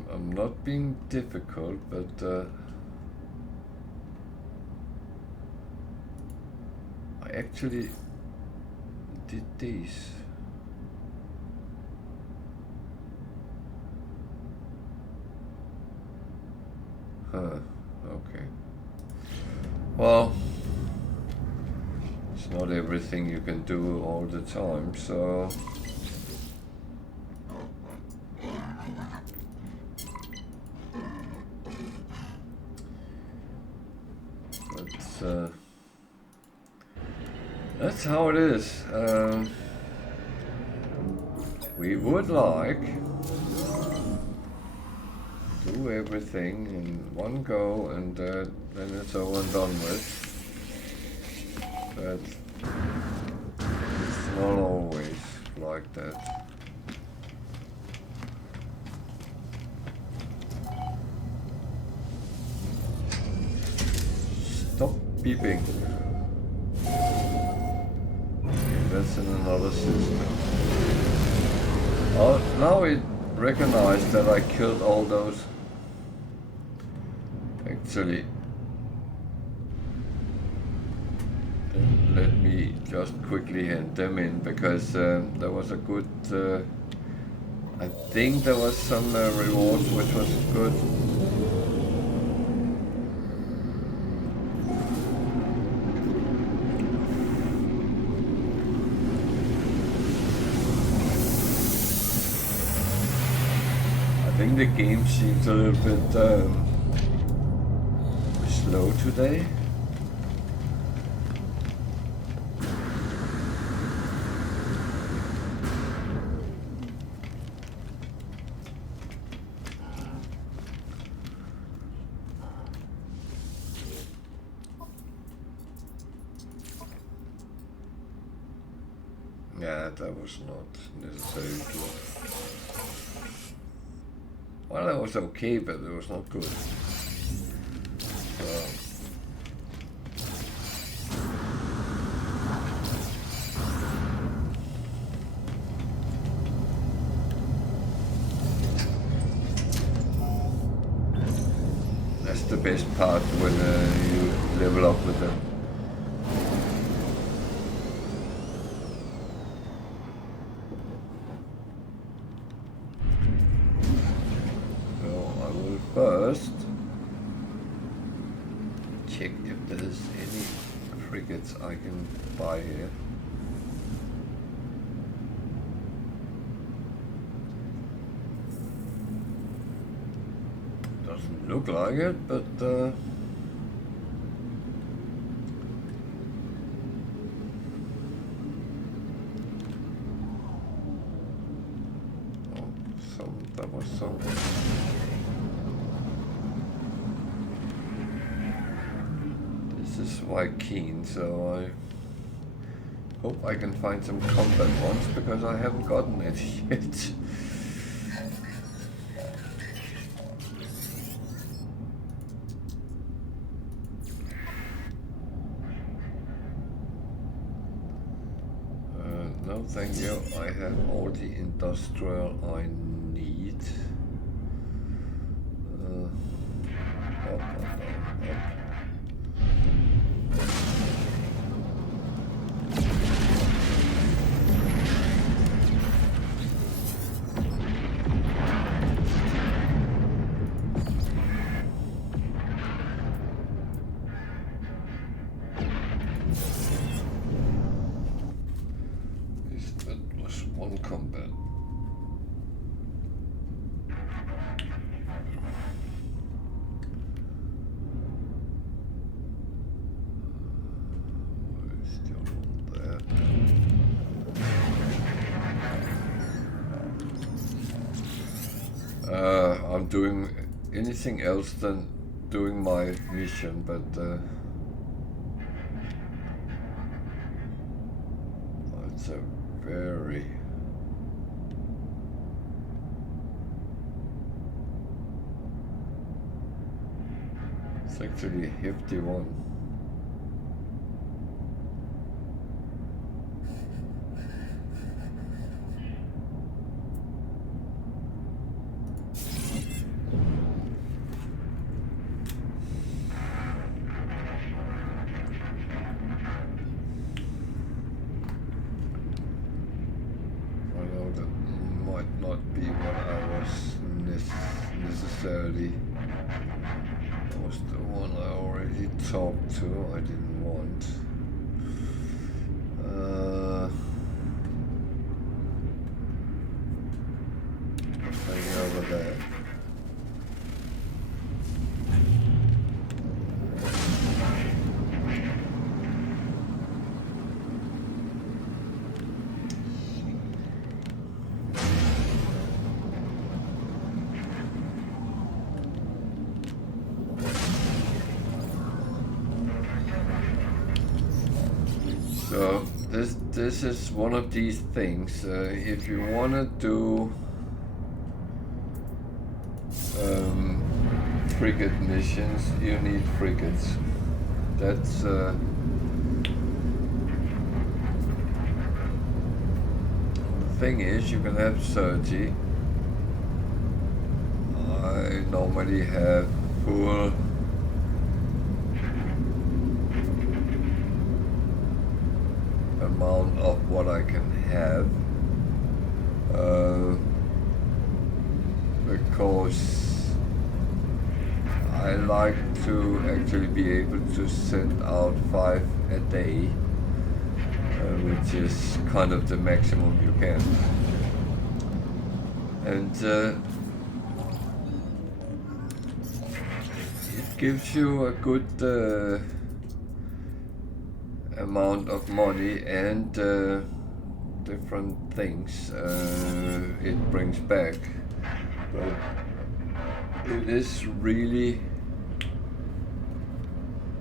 I'm not being difficult, but I actually did these. Okay. Well, it's not everything you can do all the time, so that's how it is. We would like do everything in one go, and then it's over and done with. But it's not always like that. Stop beeping. That's in another system. Oh, now it recognized that I killed all those. Actually, let me just quickly hand them in because there was a good. I think there was some rewards which was good. I think the game seems a little bit slow today. Yeah, that was not necessarily good. Well, that was okay, but it was not good. So, that's the best part when you level up with them. So I will first check if there's any frigates I can buy here. Doesn't look like it, but oh, that was some. This is Viking, so I hope I can find some combat ones because I haven't gotten it yet. No, thank you. I have all the industrial I need. Up. That was one combat. Still on that. I'm doing anything else than doing my mission, but it's a very it's actually a hefty one. Necessarily. That was the one I already talked to. I didn't want. Nothing over there. So this is one of these things. If you want to do frigate missions, you need frigates. That's the thing is, you can have 30. I normally have full amount of what I can have because I like to actually be able to send out 5 a day, which is kind of the maximum you can, and it gives you a good amount of money and different things it brings back, but it is really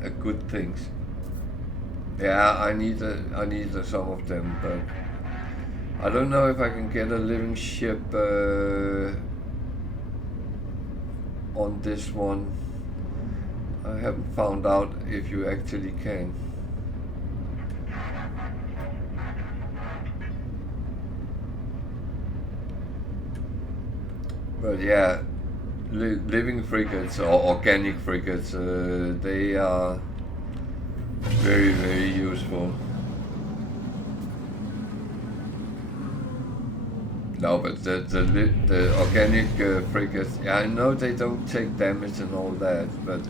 a good thing. Yeah, I need some of them, but I don't know if I can get a living ship on this one. I haven't found out if you actually can. But yeah, living frigates or organic frigates, they are very, very useful. No, but the organic frigates, yeah, I know they don't take damage and all that, but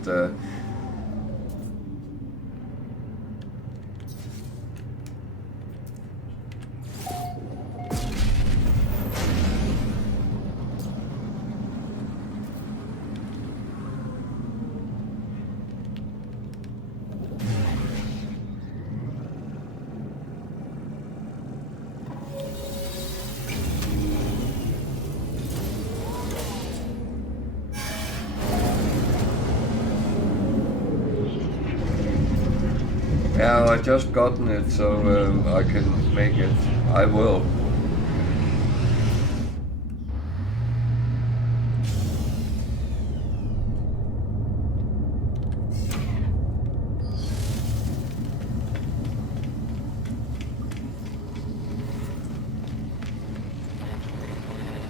yeah, I just gotten it, so I can make it. I will.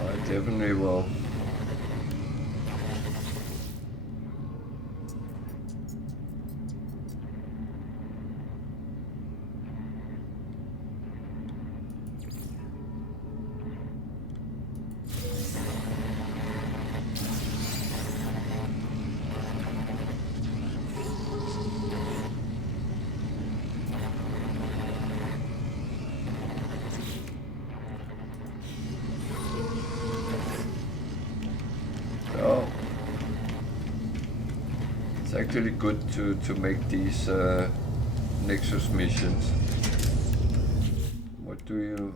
I definitely will. So it's actually good to make these Nexus missions.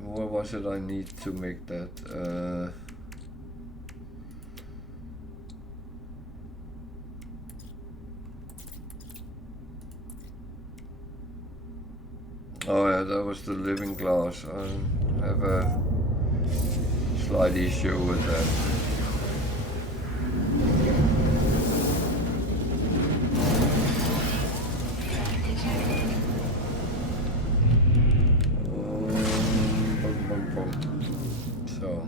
What was it I need to make that? Oh yeah, that was the living glass. I have a slight issue with that. So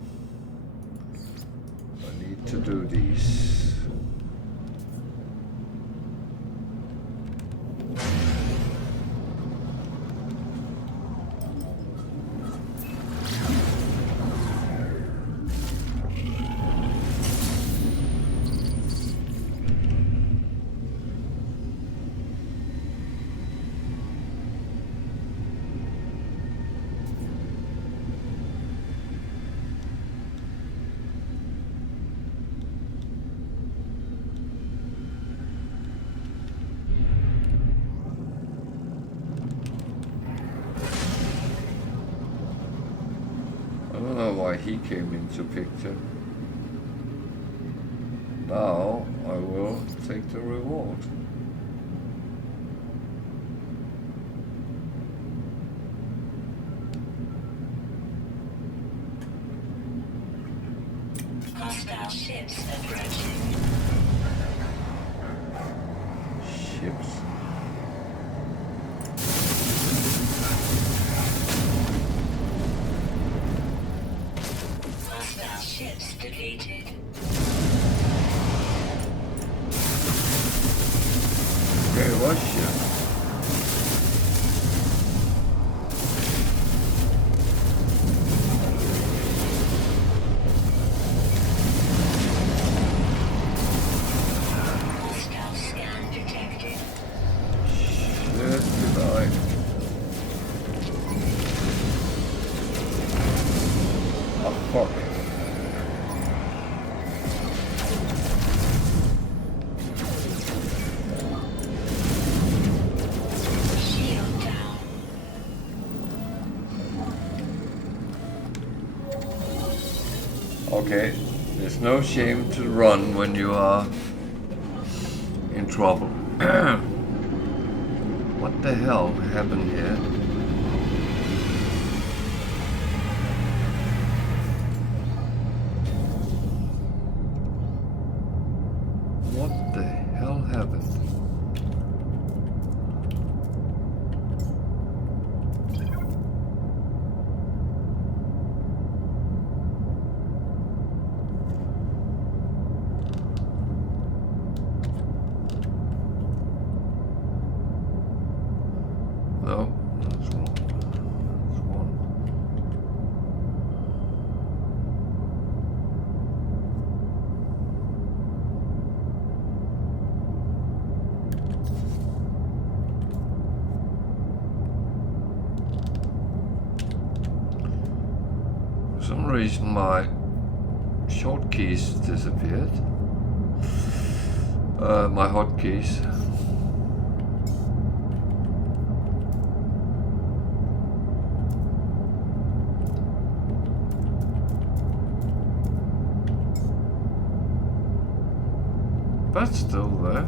I need to do these. I don't know why he came into picture. Now I will take the reward. Hostile ships approaching. Ships. Hostile ships defeated. Okay, what ship? Hostile scan detected. Shit, goodbye. Oh, fuck. Shield down. Okay, there's no shame to run when you are in trouble. What the hell happened here? No, that's wrong. That's one. For some reason my short keys disappeared. My hotkeys. That's still there.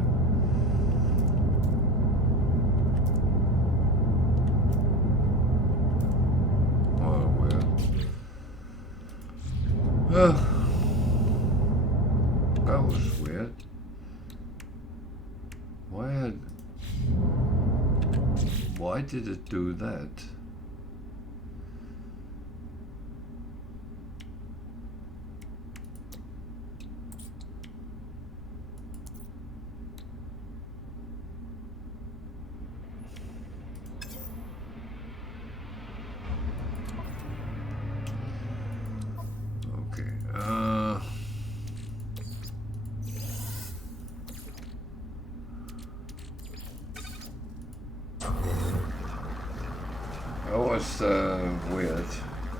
Oh, weird. That was weird. Why did it do that? That was weird.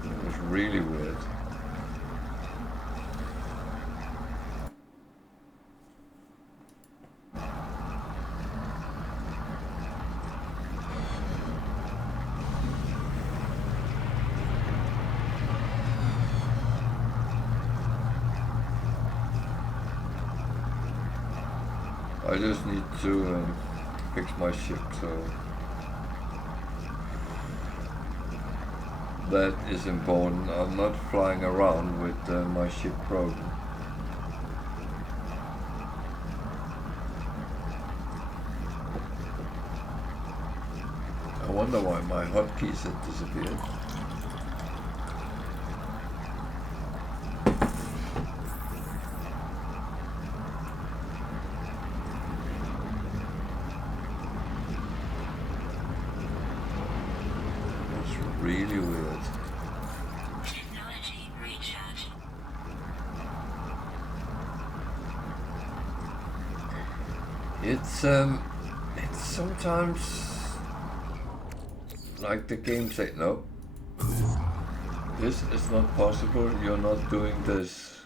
It was really weird. I just need to fix my ship, so that is important. I'm not flying around with my ship broken. I wonder why my hotkeys had disappeared. Really weird. Technology recharge. It's sometimes like the game say, no, this is not possible, you're not doing this.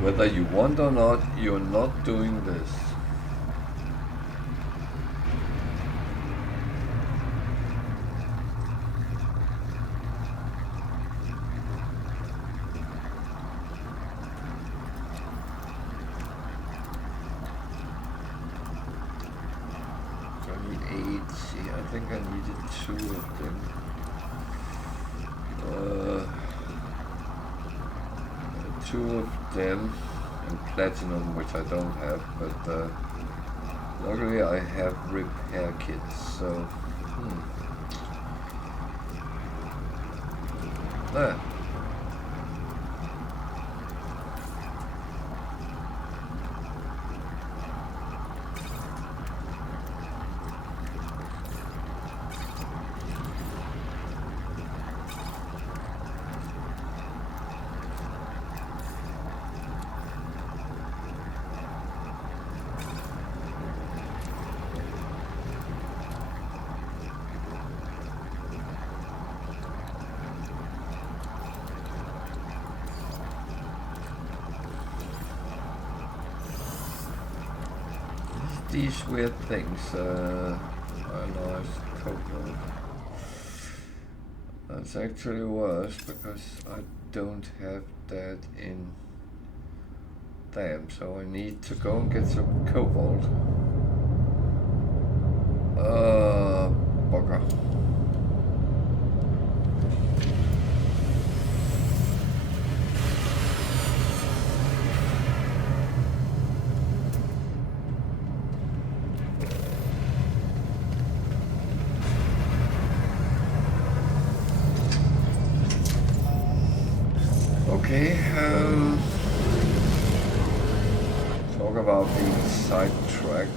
Whether you want or not, you're not doing this. I think I needed 2 of them. 2 of them and platinum, which I don't have, but luckily I have repair kits, so there. These weird things, analyzed cobalt. That's actually worse because I don't have that in them, so I need to go and get some cobalt. Bugger. Okay, talk about being sidetracked.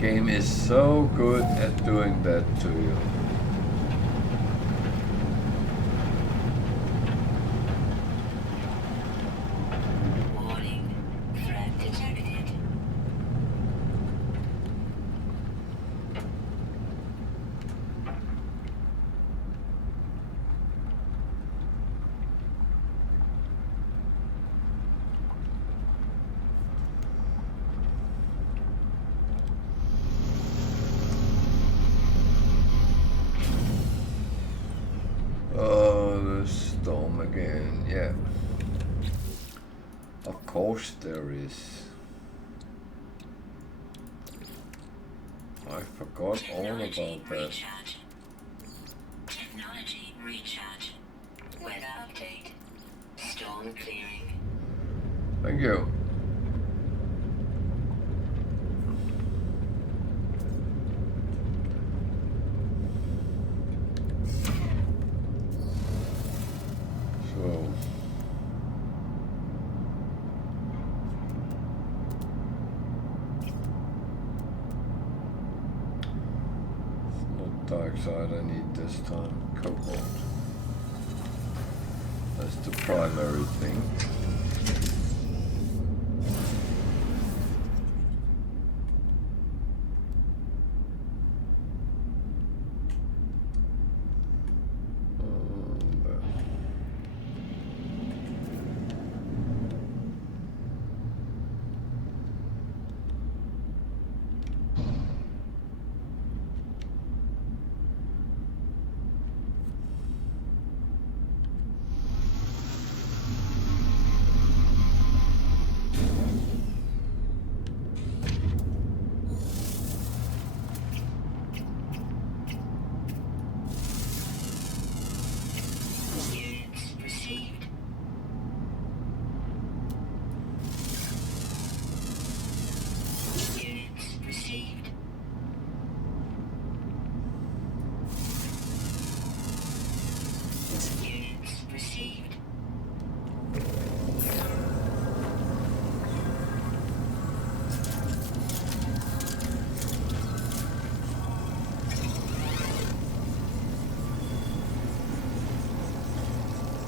game is so good at doing that to you. Warning. Threat detected. Oh, the storm again, yeah. Of course there is. I forgot all about Technology that. recharge. Technology recharge. Weather update. Storm clearing. Thank you. So it's not dark side I need this time. Cobalt. That's the primary thing. Units received. Units received. Units received.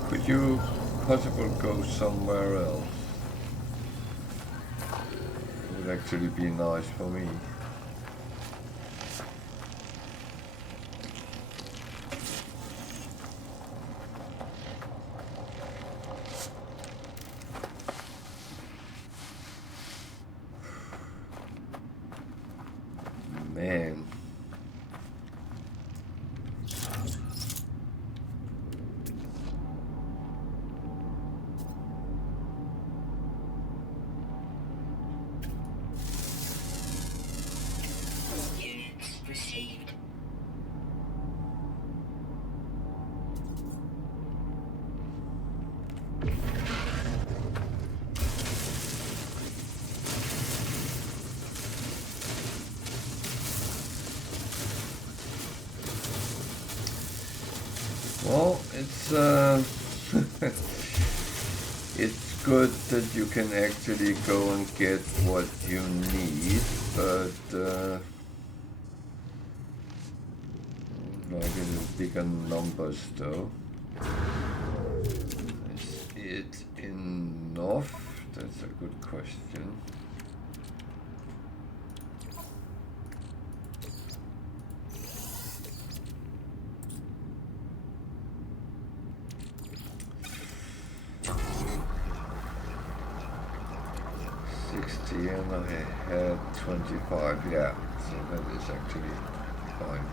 Could you possibly go somewhere else? It would actually be nice for me. Man. Units received. Well, it's it's good that you can actually go and get what you need, but like in bigger numbers though. Is it enough? That's a good question. And I had 25, yeah, so that is actually fine.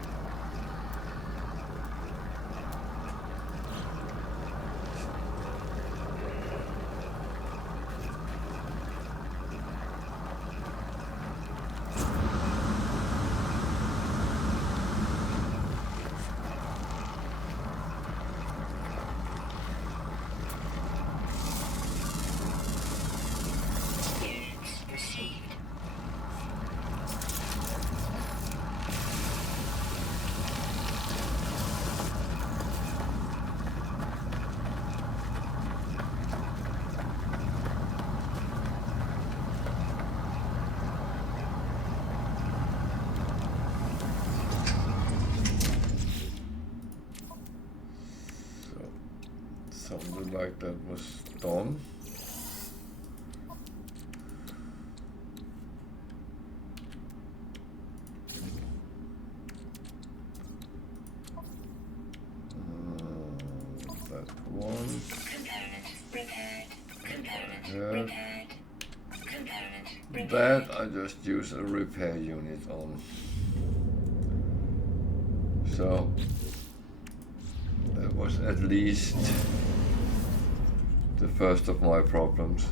Something like that was done. That one. That I just use a repair unit on. So that was at least the first of my problems.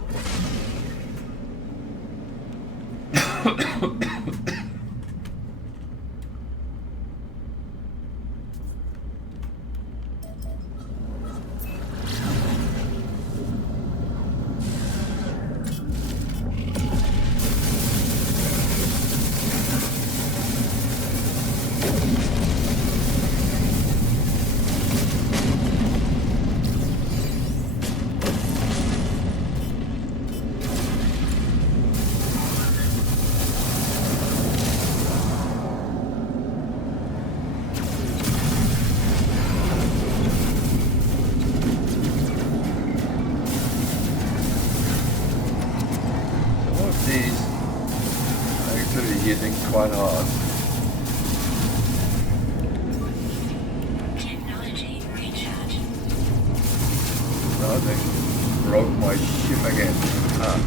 Quite hard. Technology recharge. Now they broke my ship again. Ah,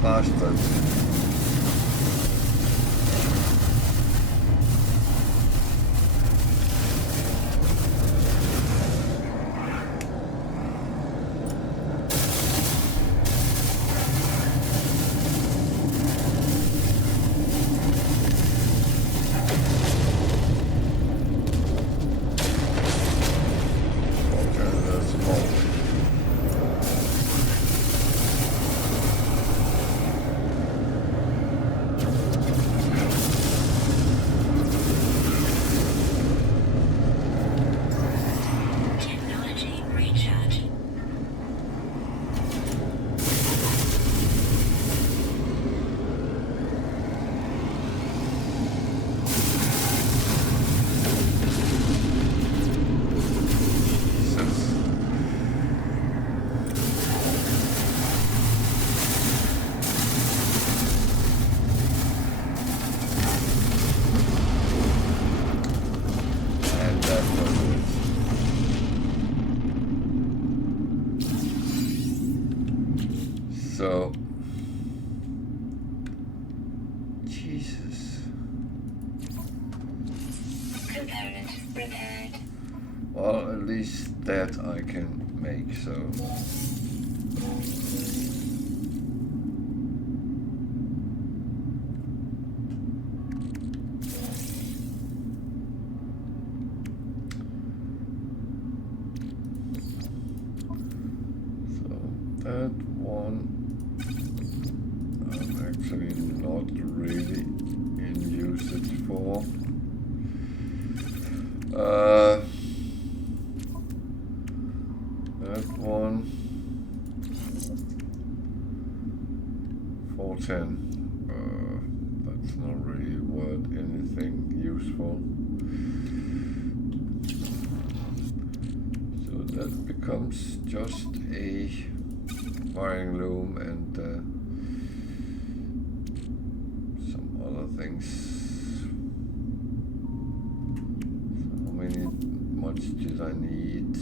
bastards. So, Jesus. Component repaired. Well, at least that I can make, so. That one I'm actually not really in usage for. That one 410. That's not really worth anything useful. So that becomes just a wiring loom and some other things. So how much did I need?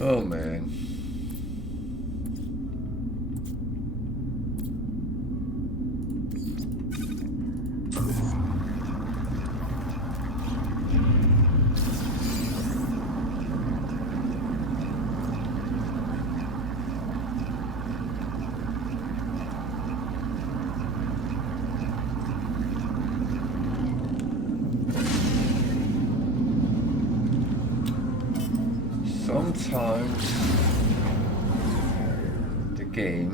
Oh man. Sometimes the game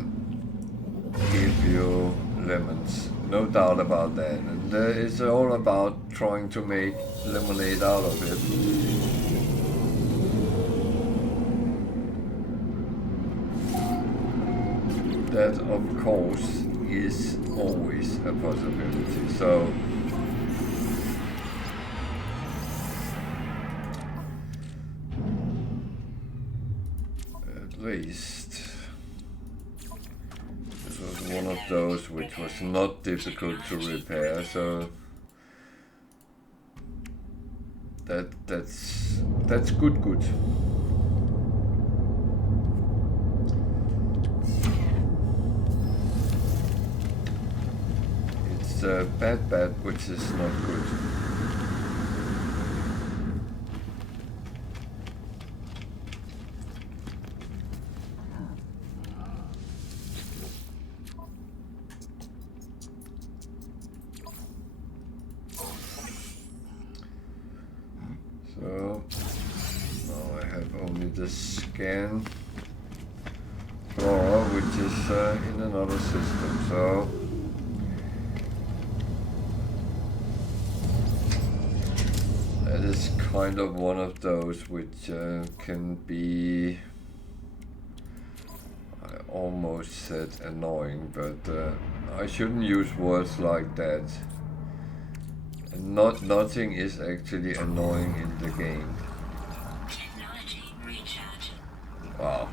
gives you lemons, no doubt about that, and it's all about trying to make lemonade out of it. That of course is always a possibility. So at least this was one of those which was not difficult to repair, so that's good. It's bad, which is not good. So now I have only the scan flora, which is in another system. So that is kind of one of those which can be, I almost said annoying, but I shouldn't use words like that. Nothing is actually annoying in the game. Technology recharge. Wow.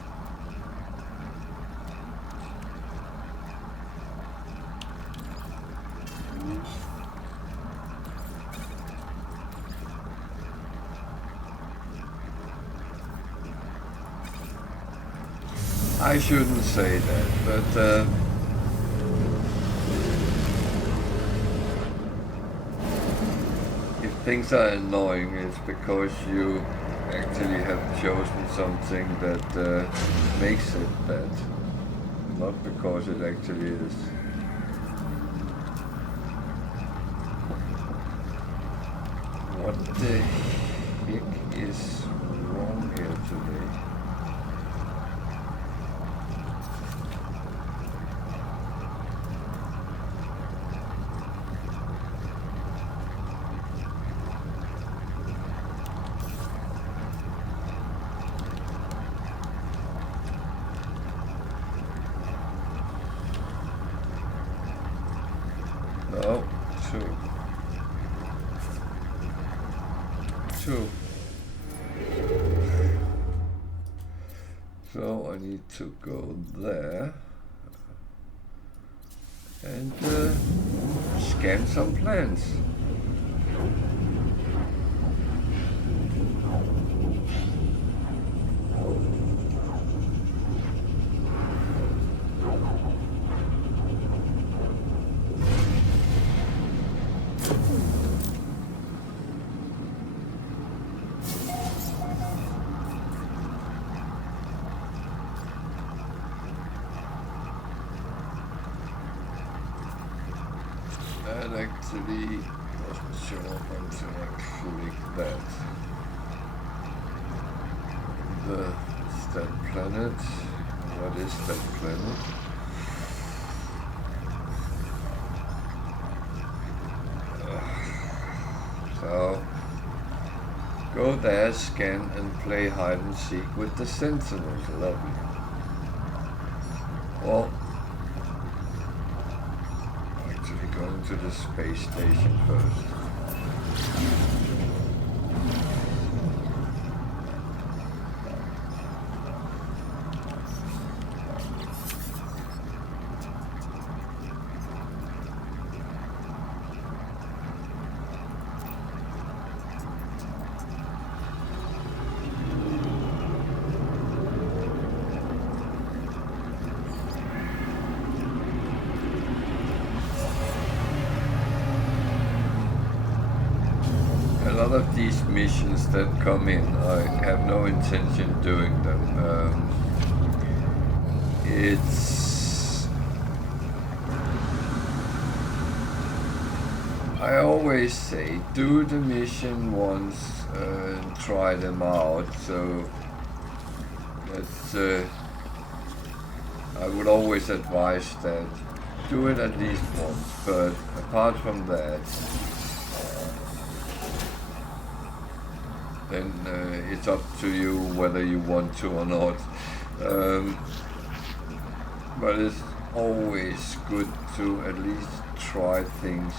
I shouldn't say that, but if things are annoying, it's because you actually have chosen something that makes it bad, not because it actually is. What the heck is wrong here today? No, two. So I need to go there and scan some plants. That actually wasn't show up until I click that. Is that planet? What is that planet? So go there, scan, and play hide and seek with the Sentinels. Lovely. Well, going to the space station first. A lot of these missions that come in, I have no intention doing them. I always say, do the mission once and try them out. So that's, I would always advise that. Do it at least once, but apart from that, then it's up to you whether you want to or not. But always good to at least try things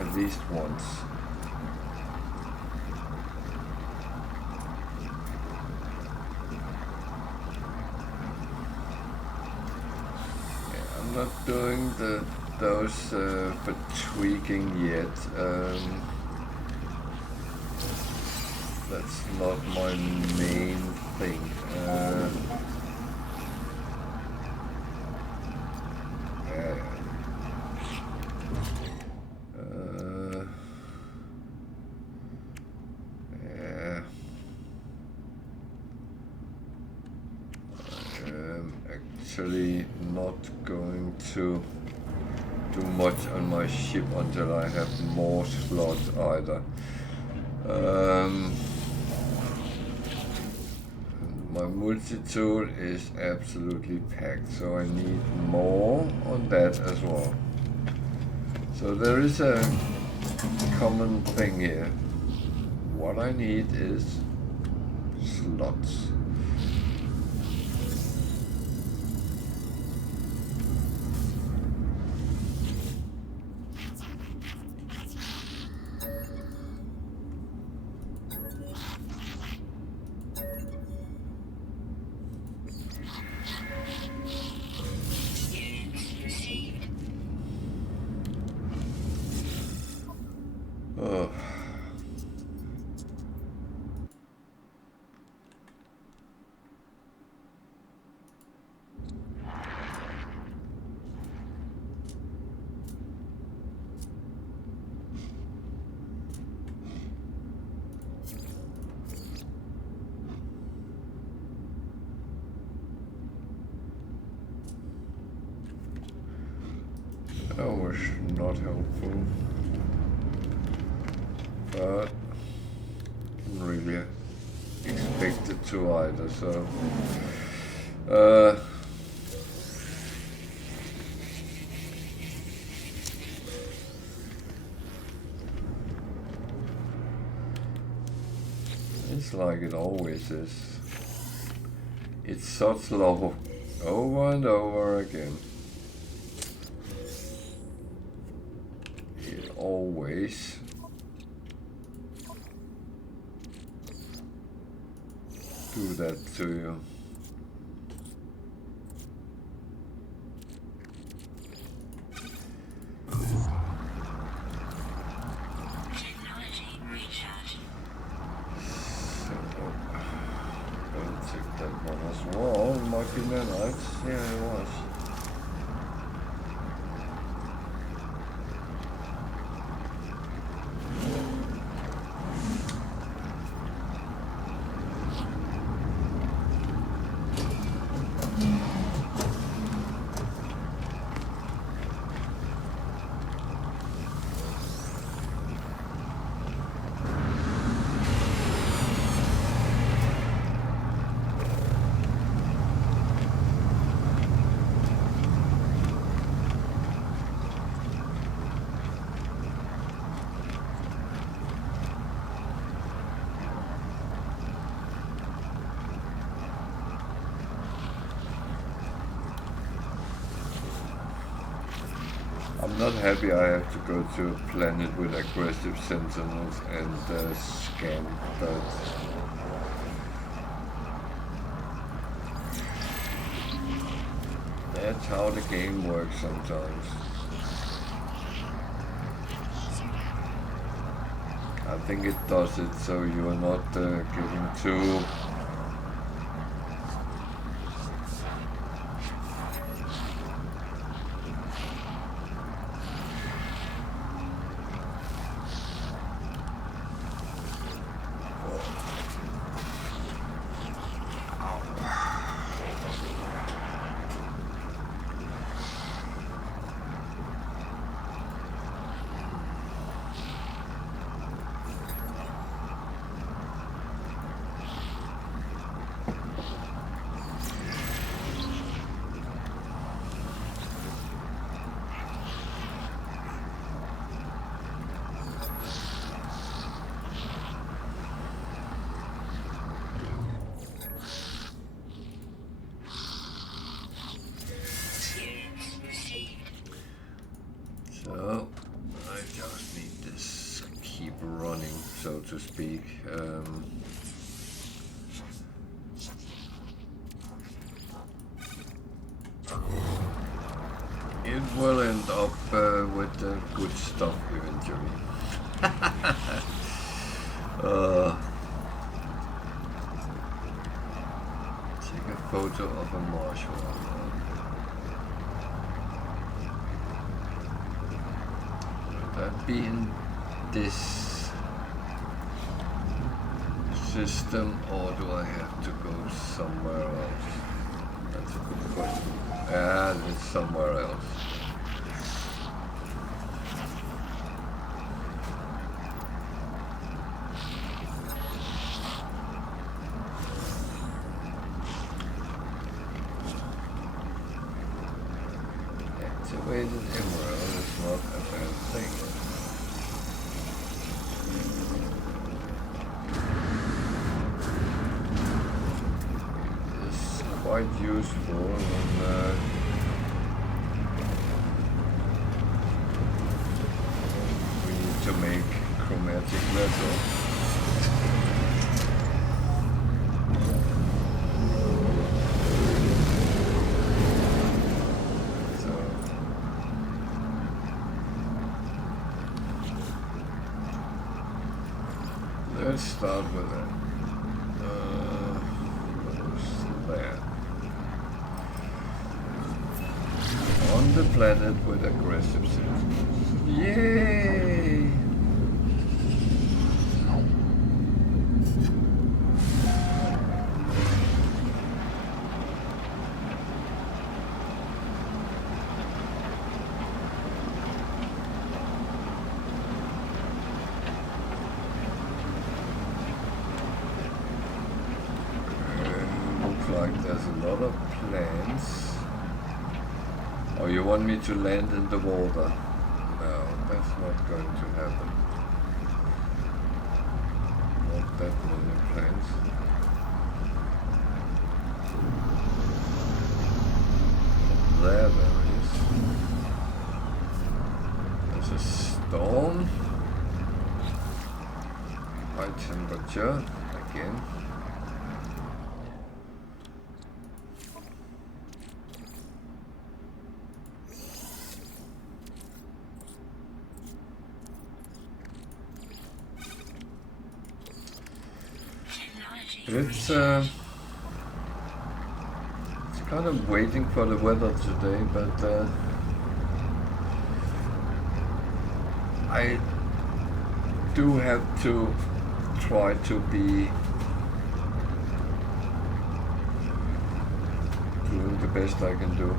at least once. Yeah, I'm not doing those for tweaking yet. That's not my main thing. Actually not going to do much on my ship until I have more slots either. My multi-tool is absolutely packed, so I need more on that as well. So there is a common thing here. What I need is slots. That was not helpful, but didn't really expect it to either, so it's like it always is. It's so slow over and over again. Always do that to you. Technology recharge. So, I'll take that one as well. Might be nanites. Yeah, it was. I'm not happy I have to go to a planet with aggressive sentinels and scan, but that's how the game works sometimes. I think it does it so you are not getting too to speak. It will end up with the good stuff eventually. Take a photo of a marshmallow. Would that be in this system, or do I have to go somewhere else? That's a good question. Yeah, it's somewhere else. Activated emerald is not a bad thing. It is quite useful when we need to make chromatic metal. Let's start with that. What's that? On the planet with aggressive citizens. Yay! Like there's a lot of plants. Oh, you want me to land in the water? No, that's not going to happen. Not that many plants. There is. There's a storm. High temperature again. It's kind of waiting for the weather today, but I do have to try to be doing the best I can do.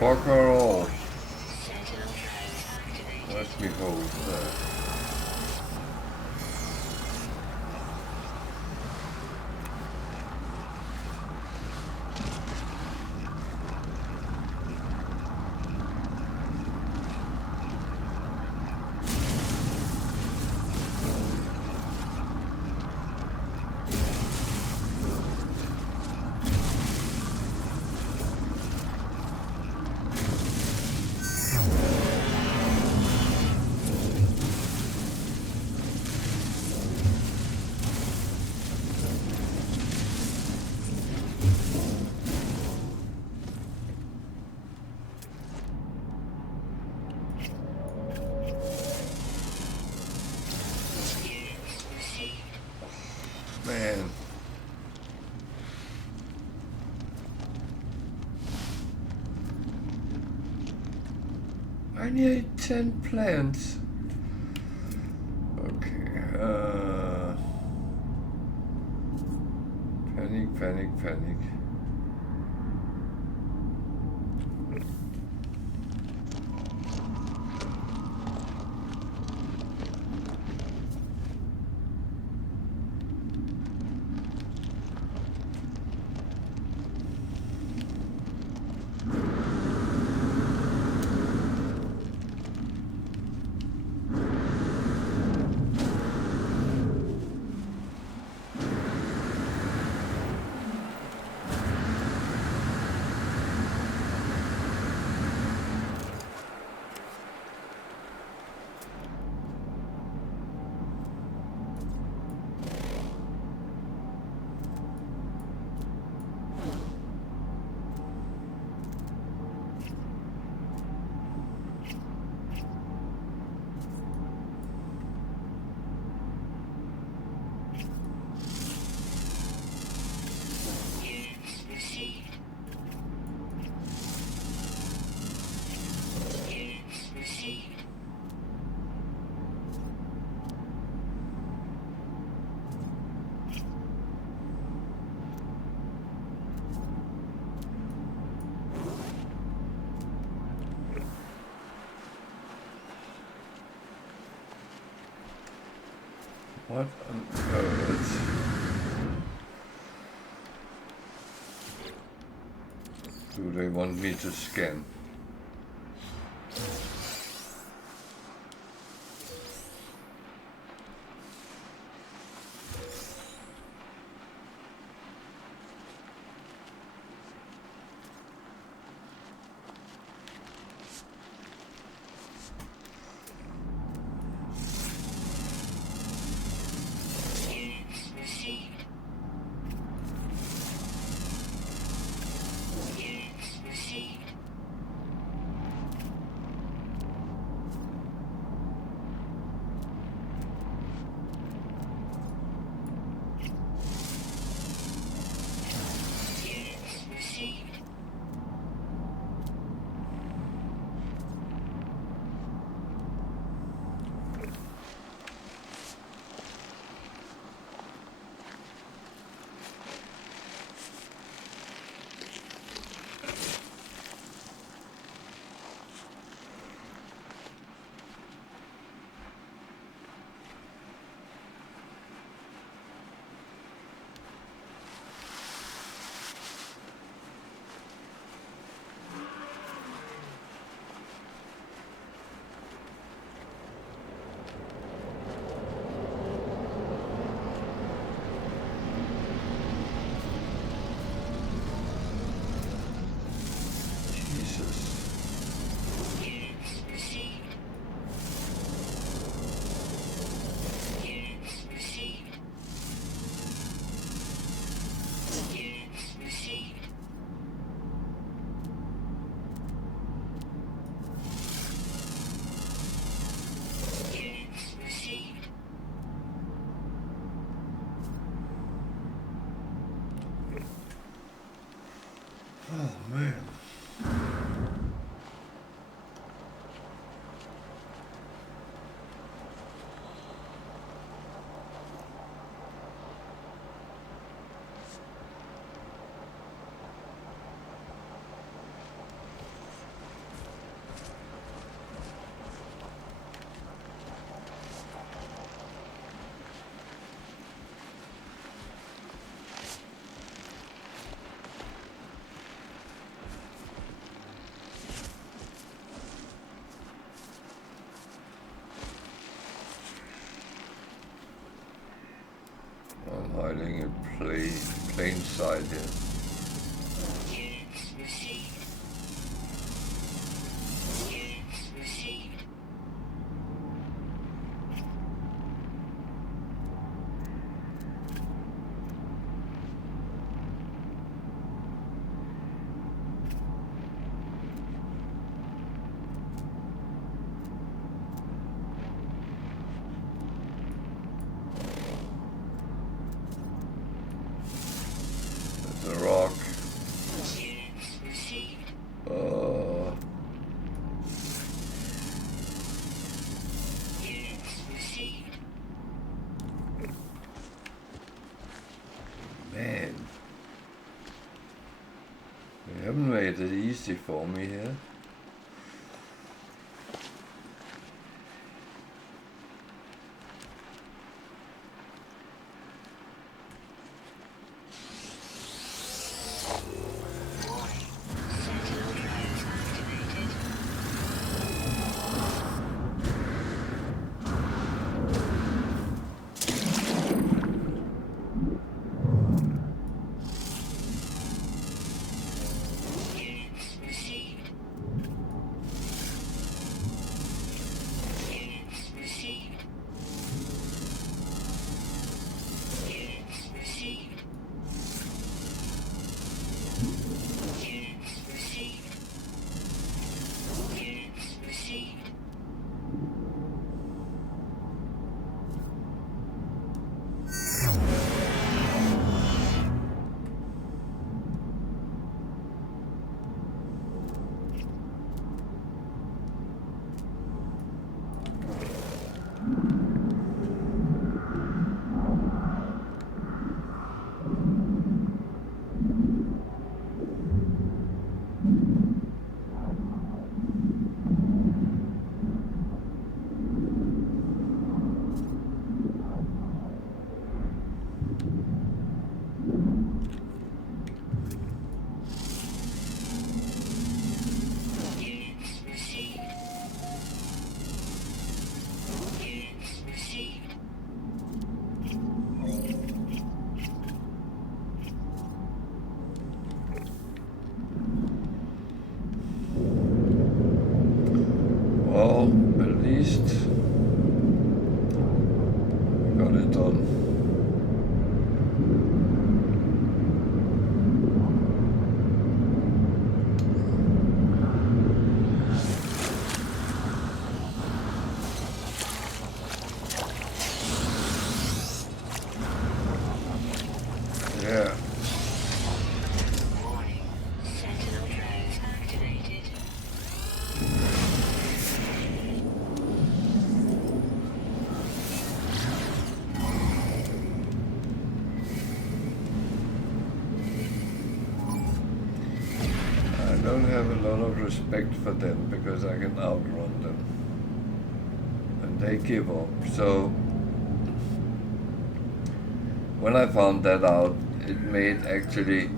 Bugger all. Let me hold that. I need 10 plants. Okay. Panic, panic, panic. What on earth? Do they want me to scan? Oh man. I'm hiding in plain sight here. The rock. They haven't made it easy for me here. Well, at least we got it done. Yeah. Sentinel drones activated. I don't have a lot of respect for them because I can outrun them. And they give up. So when I found that out, it made actually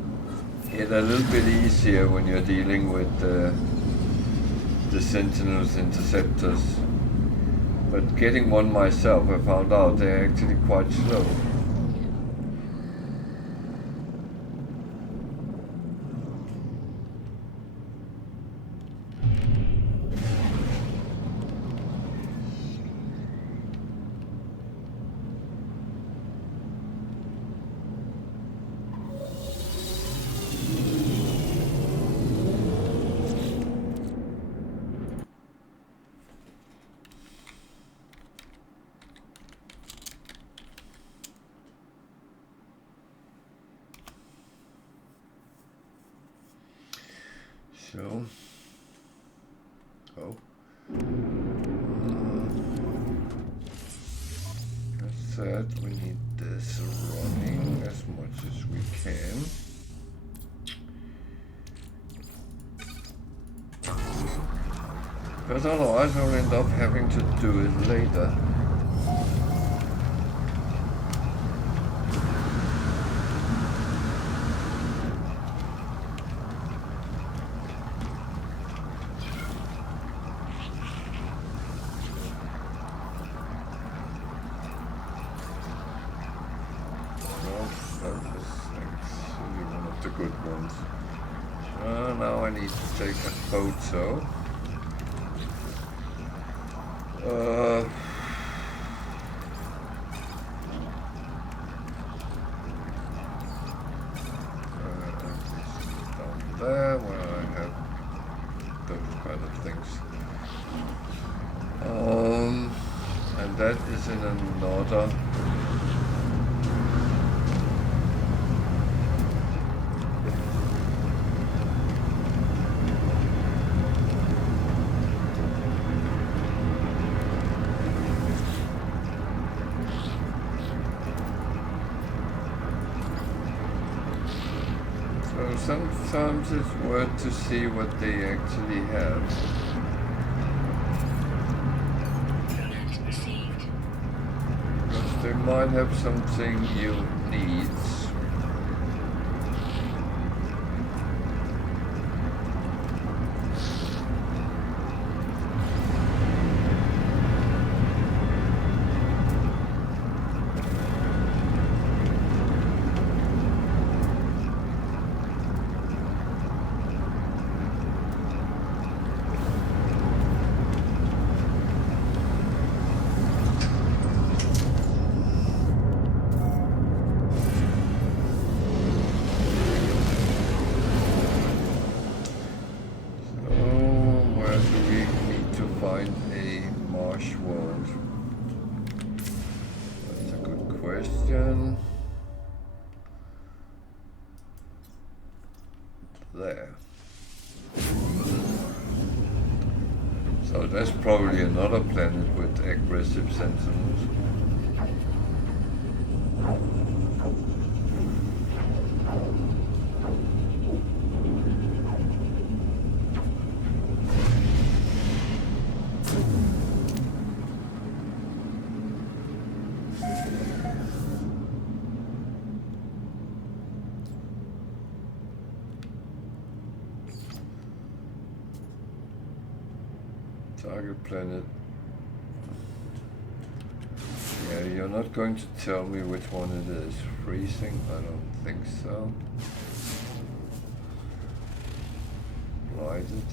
it a little bit easier when you're dealing with the Sentinels interceptors. But getting one myself, I found out they're actually quite slow. So, as said, we need this running as much as we can. Because otherwise I'll end up having to do it later. Good ones. Now I need to take a photo. Down there where I have those kind of things. And that is in another. So sometimes it's worth to see what they actually have. Command received. Because they might have something you need. There. So that's probably another planet with aggressive sentinels. Target planet. Yeah, you're not going to tell me which one it is. Freezing? I don't think so. Blighted.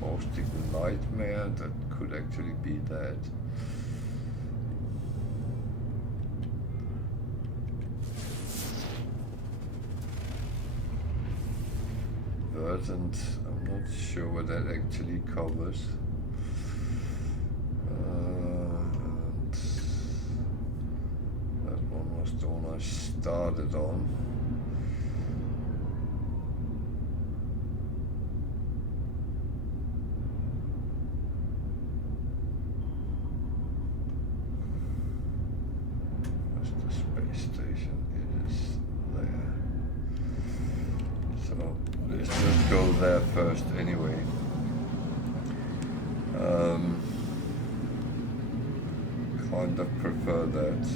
Caustic nightmare, that could actually be that. And I'm not sure what that actually covers. And that one was the one I started on. Where's the space station? It is there. So let's just go there first anyway. Kind of prefer that.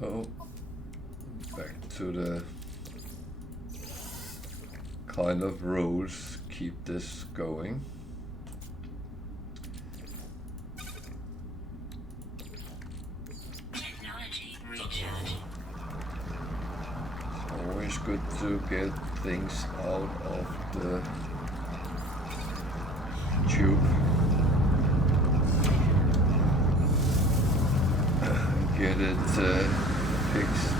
So back to the kind of rules keep this going. Technology recharge. It's always good to get things out of the tube. Get it fixed.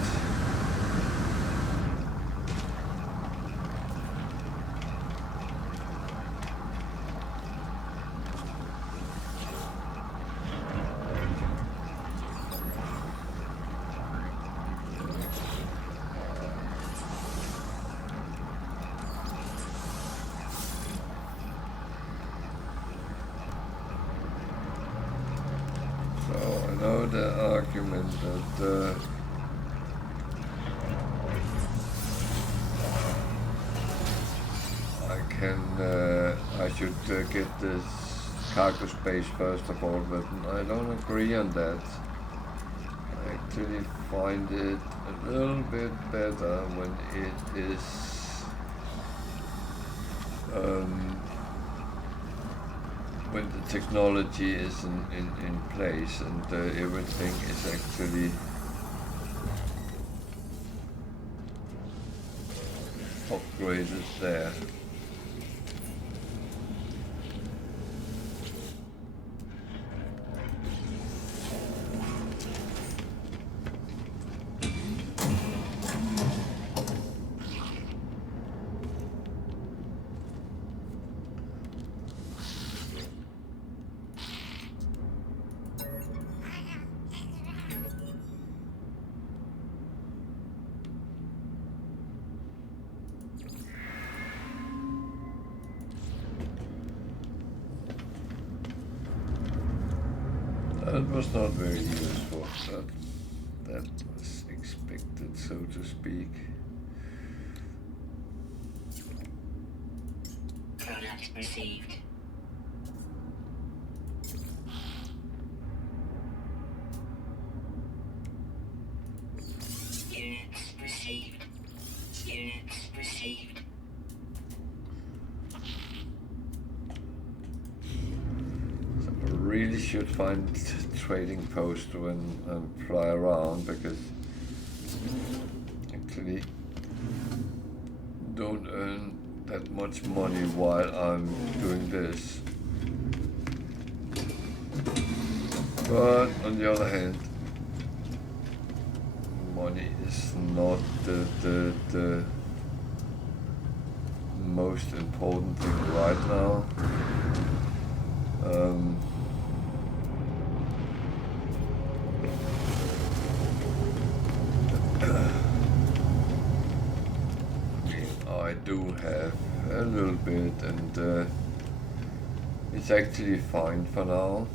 So I know the argument that I should get this cargo space first of all, but I don't agree on that. I actually find it a little bit better when it is when the technology is in place and everything is actually upgraded there. was not very useful. That was expected, so to speak. Product received. Units received. Units received. So I really should find trading post when I fly around, because actually don't earn that much money while I'm doing this. But on the other hand, money is not the most important thing right now. I do have a little bit, and it's actually fine for now.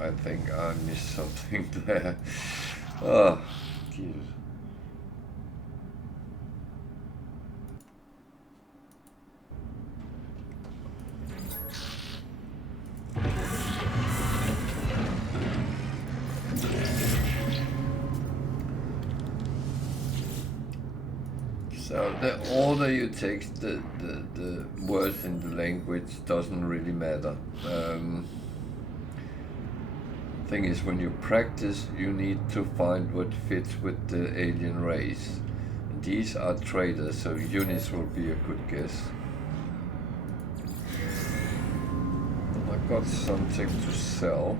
I think I missed something there. Oh, Jesus. So the order you take the words in the language doesn't really matter. Thing is, when you practice, you need to find what fits with the alien race. These are traders, so units will be a good guess. I got something to sell.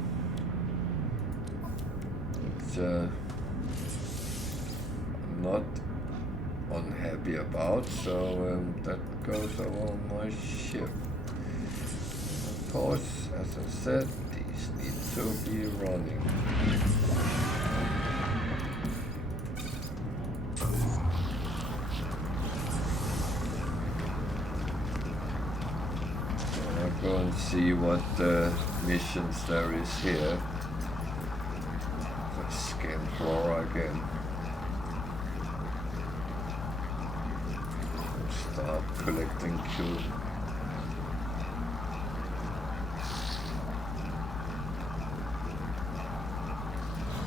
It's I'm not unhappy about, so that goes along my ship. Of course, as I said, these need to be running. I'll go and see what missions there is here. Let's scan flora again. Start collecting Q.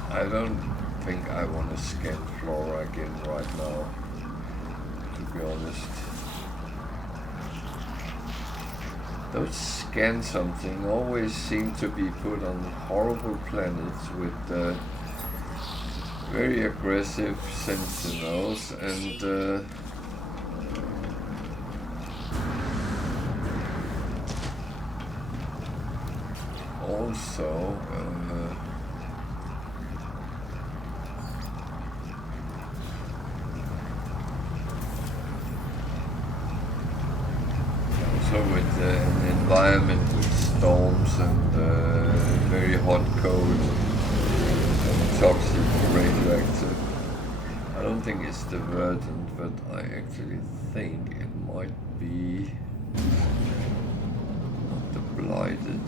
I don't think I want to scan flora again right now, to be honest. Those scan something always seem to be put on horrible planets with very aggressive sentinels, and also with an environment with storms and very hot, cold, and toxic, radioactive. I don't think it's the verdant, but I actually think it might be not the blighted.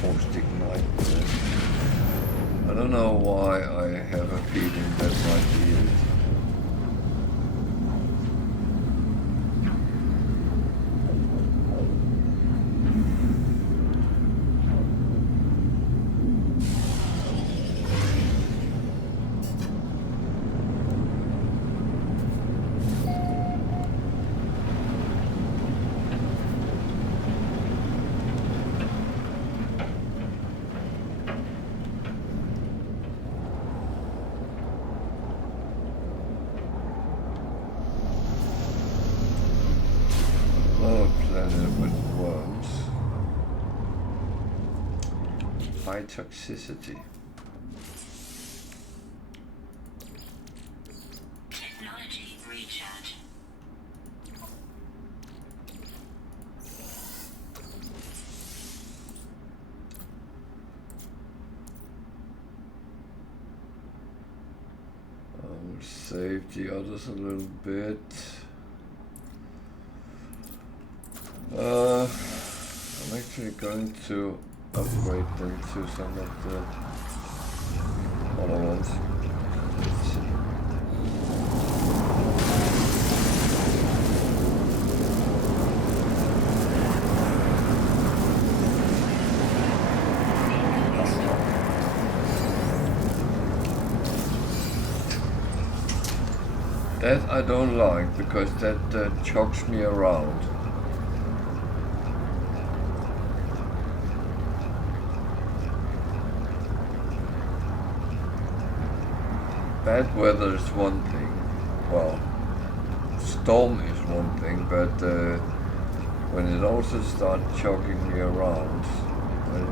Caustic nightmare. I don't know why I have a feeling that might be it. high toxicity. Technology recharge. I'll save the others a little bit. I'm actually going to upgrade them to some of the other ones. Let's see. That I don't like, because that chokes me around. Bad weather is one thing, well, storm is one thing, but when it also starts choking me around, then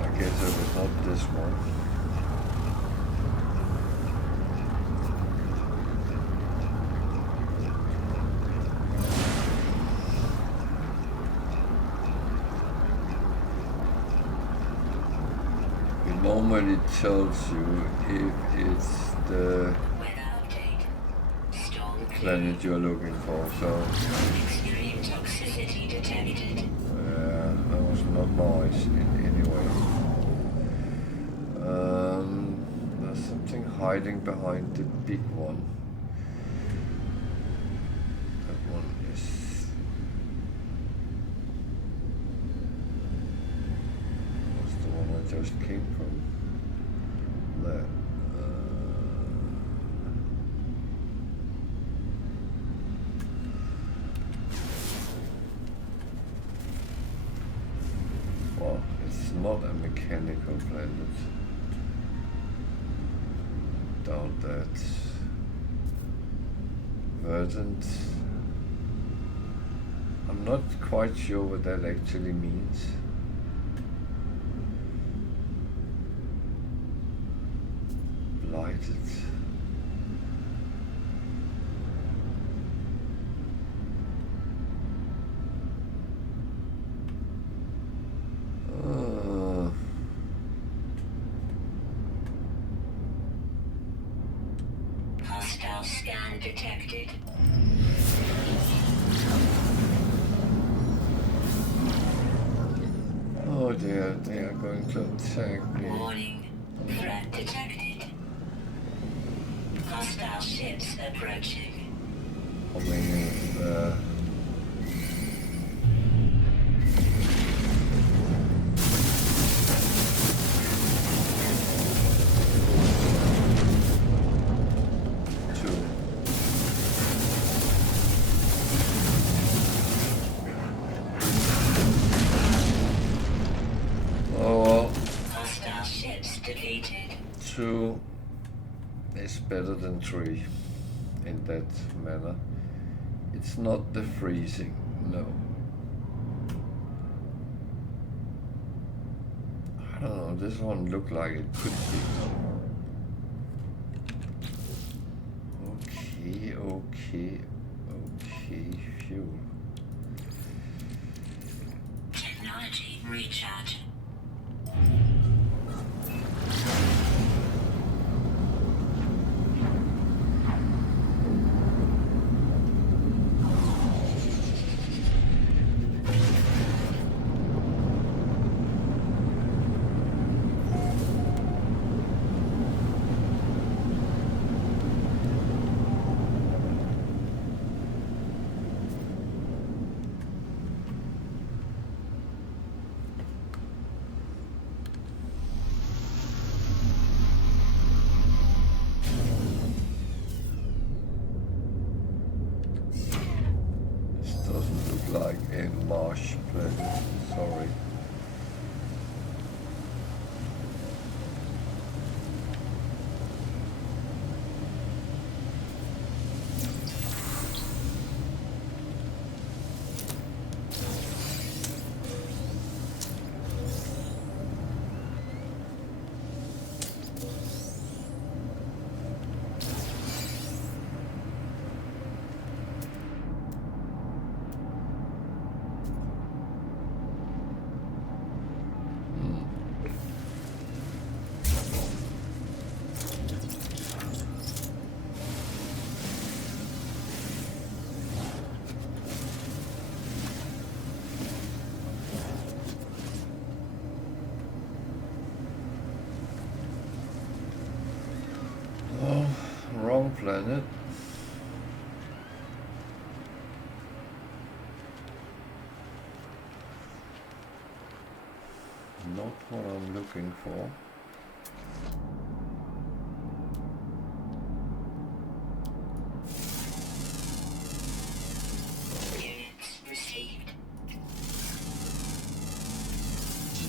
I guess it was not this one. Normally tells you if it's the planet you're looking for, so Extreme toxicity detected. yeah, that was not nice in any way. There's something hiding behind the big one. That one is... What's the one I just came from? There. Well, it's not a mechanical planet. Doubt that. Verdant. I'm not quite sure what that actually means. Blighted. Hostile scan detected. Oh dear, they are going to attack me. Warning. Threat detected. Hostile ships approaching. How many is there? Two is better than 3 in that manner. It's not the freezing, no. I don't know, this one looked like it could be. Okay, fuel. Technology recharge. Like a marsh planet, sorry. planet. Not what I'm looking for. Units received.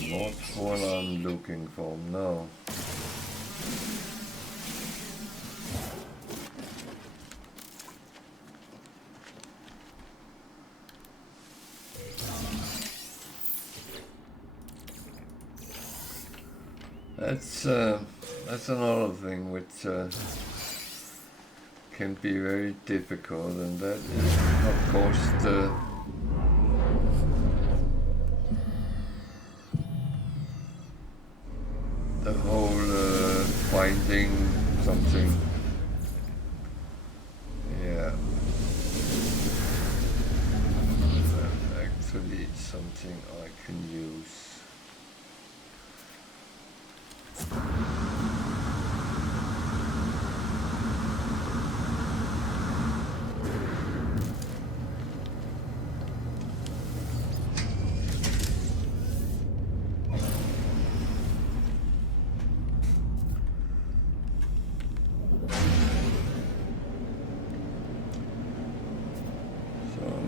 Not what I'm looking for, no. That's another thing which can be very difficult, and that is, of course, the whole finding something. Yeah, that's actually something I can use.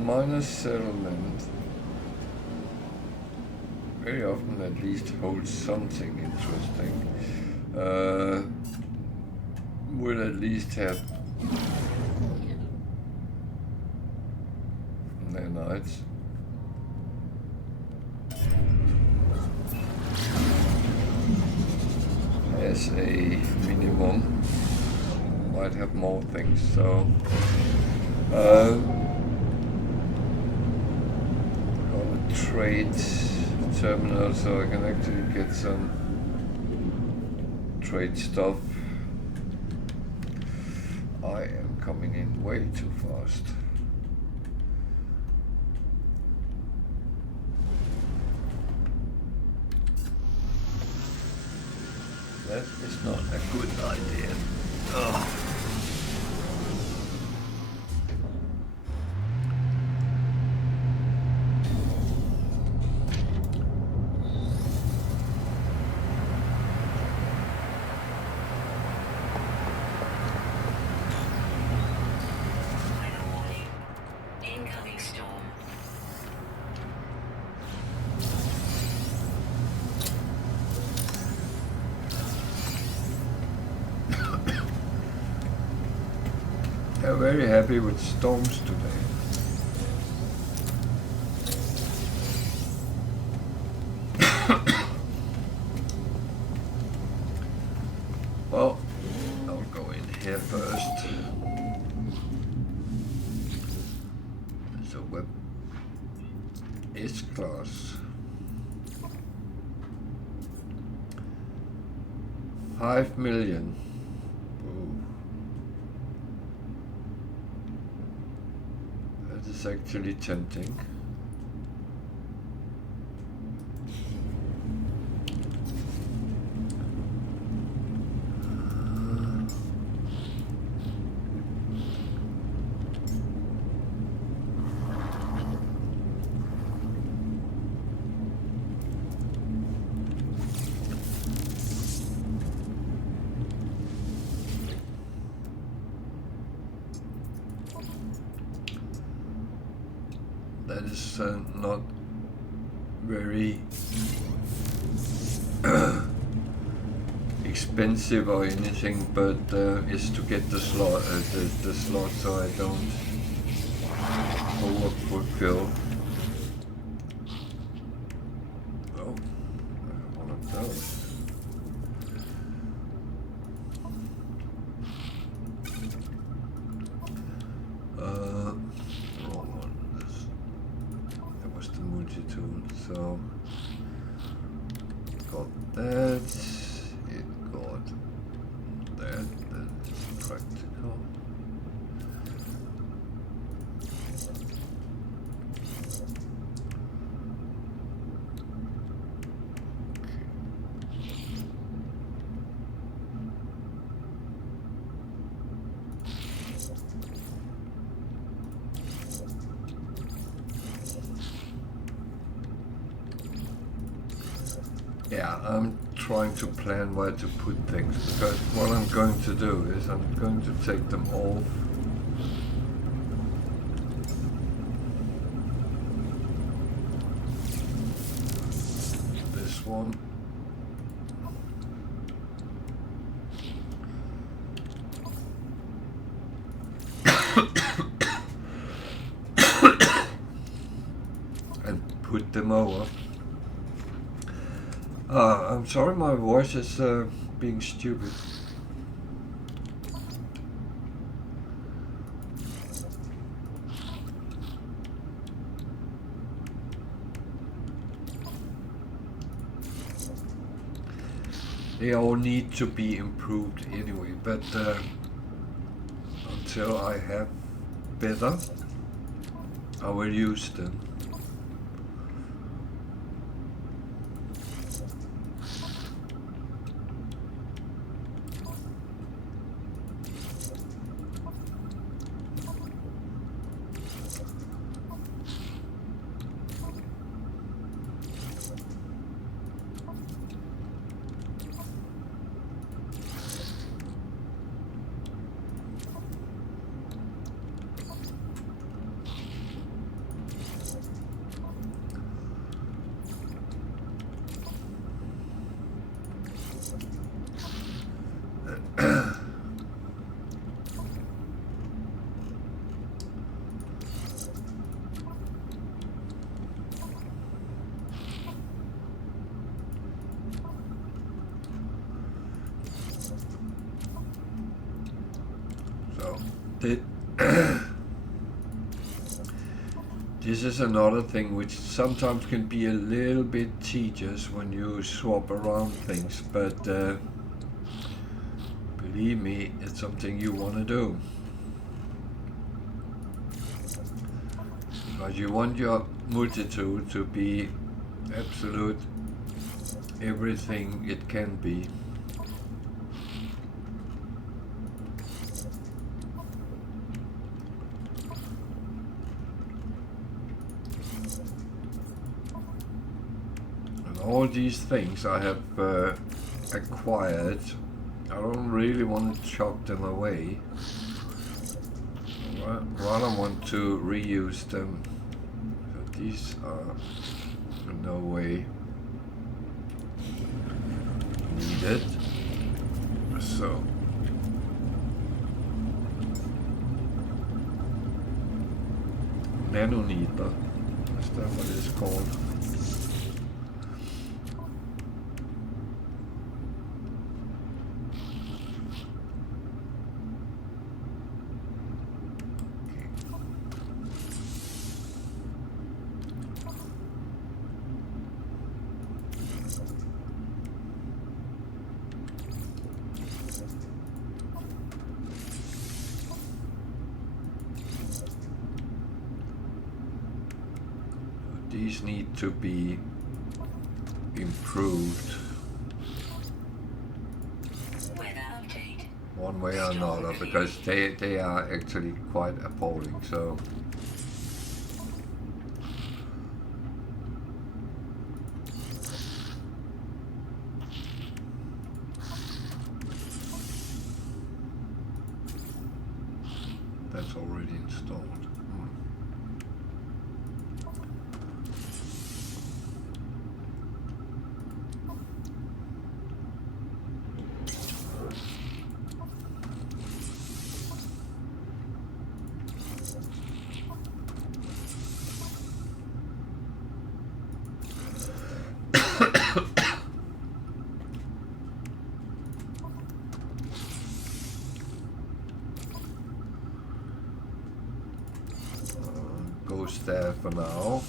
Minor settlement very often at least holds something interesting. Would at least have nanites. As a minimum, might have more things. So. Trade terminal so I can actually get some trade stuff. I am coming in way too fast. That is not a good idea. Oh. They're very happy with storms today. Well, I'll go in here first. So web is class. 5 million. It's actually tempting. That is not very expensive or anything, but is to get the slot, the slot, so I don't over fulfill. Oh, one of those. So got that, it got that, that's practical. Yeah, I'm trying to plan where to put things, because what I'm going to do is I'm going to take them off. This one. And put them over. I'm sorry my voice is being stupid. They all need to be improved anyway, but until I have better, I will use them. This is another thing which sometimes can be a little bit tedious when you swap around things, but believe me, it's something you want to do. Because you want your multi-tool to be absolute everything it can be. All these things I have acquired, I don't really want to chuck them away. I rather want to reuse them. So these are in no way needed. So nanometer, is that what it's called? These need to be improved one way or another, because they are actually quite appalling. So that's already installed. Goes there for now.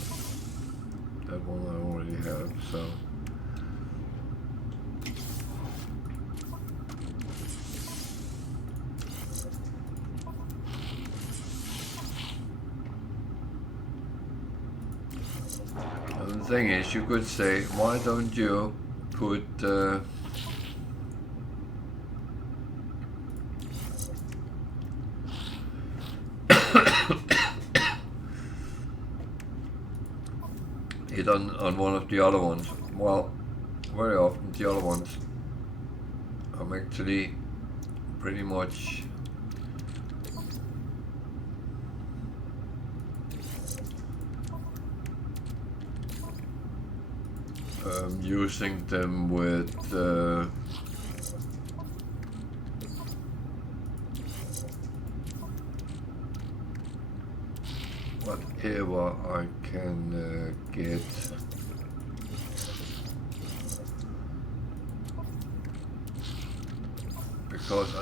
That one I already have, so. And the thing is, you could say, why don't you put it on one of the other ones? Well, very often. The other ones I'm actually pretty much using them with whatever I can get. Because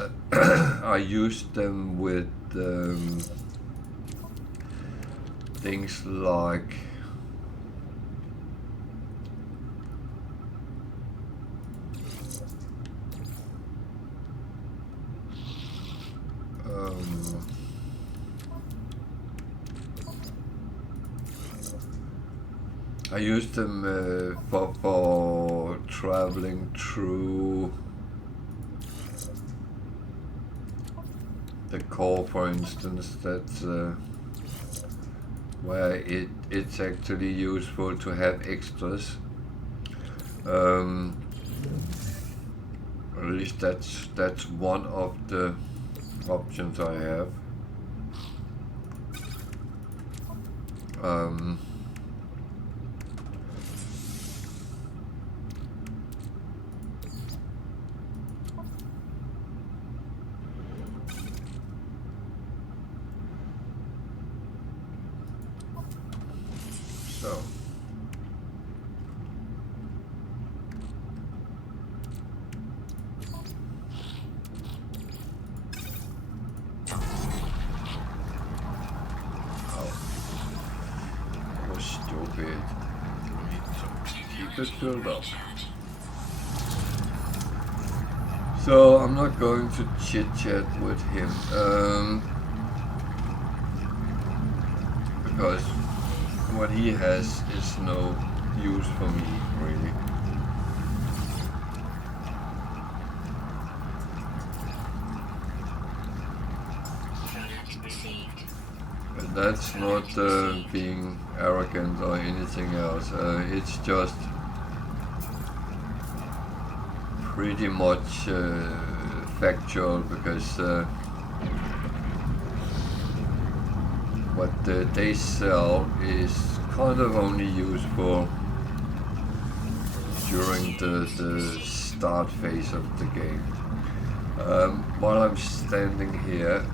I use them with things like I use them for traveling through the core, for instance. That's where it's actually useful to have extras. At least that's one of the options I have. So stupid. We need to keep it filled up. So I'm not going to chit chat with him because what he has is no use for me, really. And that's not being arrogant or anything else. It's just pretty much factual, because what they sell is kind of only useful during the start phase of the game. While I'm standing here,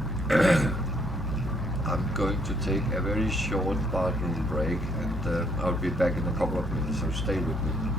I'm going to take a very short bathroom break, and I'll be back in a couple of minutes, so stay with me.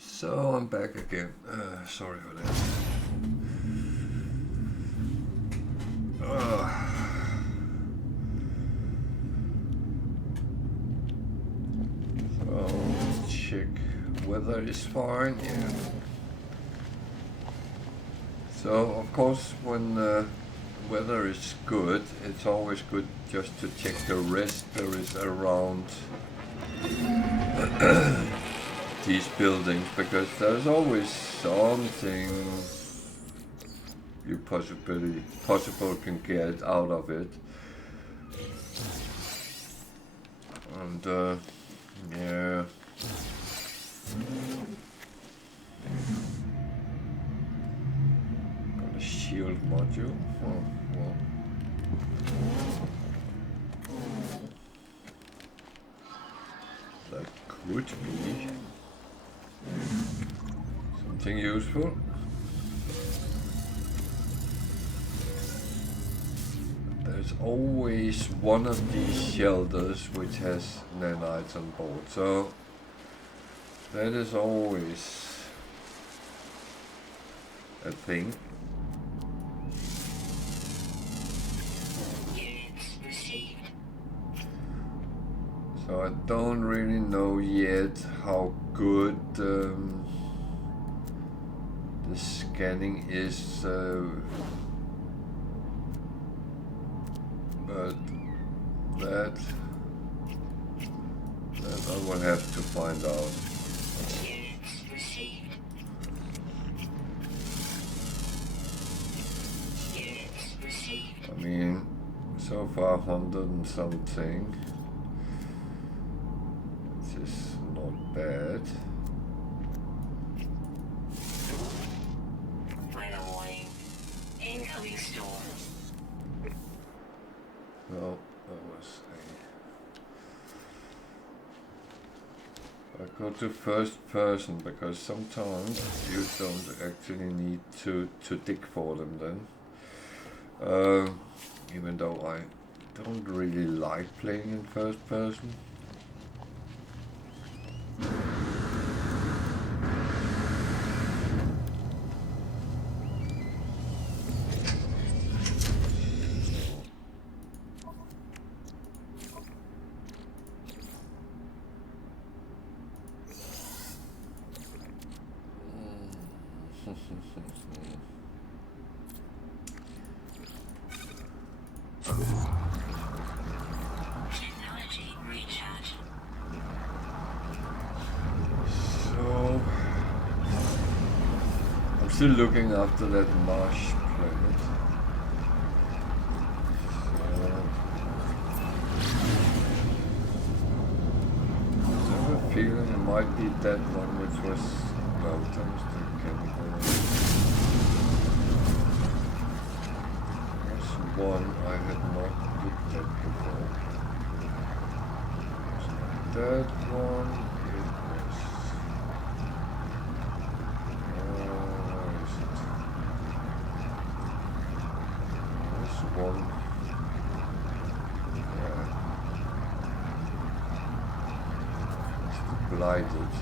So I'm back again. Sorry for that. So let's check check. Weather is fine, yeah. So of course when weather is good, it's always good just to check the rest there is around these buildings, because there's always something you possible can get out of it. And yeah. Got a shield module. Oh, well. That could be something useful. There's always one of these shelters which has nanites on board, so that is always a thing. Units received. So I don't really know yet how good the scanning is, but that I will have to find out. Units received. Units received. I mean, so far 100 and something. This is not bad. Weather warning. Incoming storm. No, that was I go to first person because sometimes you don't actually need to dig for them then. Even though I don't really like playing in first person. Technology recharge. So I'm still looking after that marsh planet. So I have a feeling it might be that one which was tungsten chemical. There's one I had not looked at before. That one, it was. Where is it? There's one. Yeah. It's the blighted.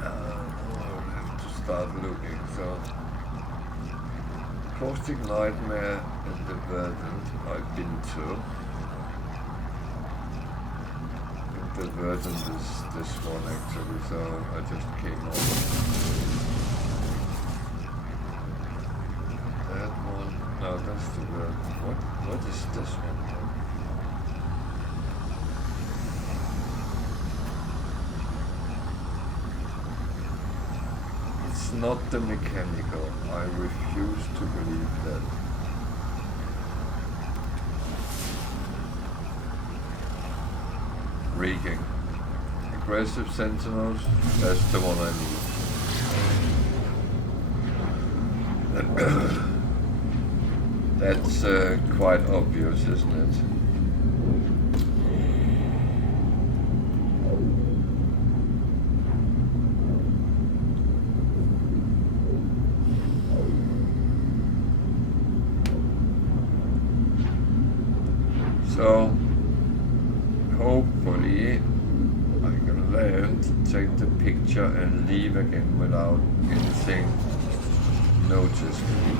I'll have to start looking. So, Caustic Nightmare and the Verdant I've been to. The Verdant is this one actually, so I just came off. That one, no, that's the Verdant. What is this one then? It's not the mechanical. I refuse to believe that. Reeking. Aggressive sentinels, that's the one I need. That's quite obvious, isn't it? So, hopefully I can land, take the picture and leave again without anything noticing me.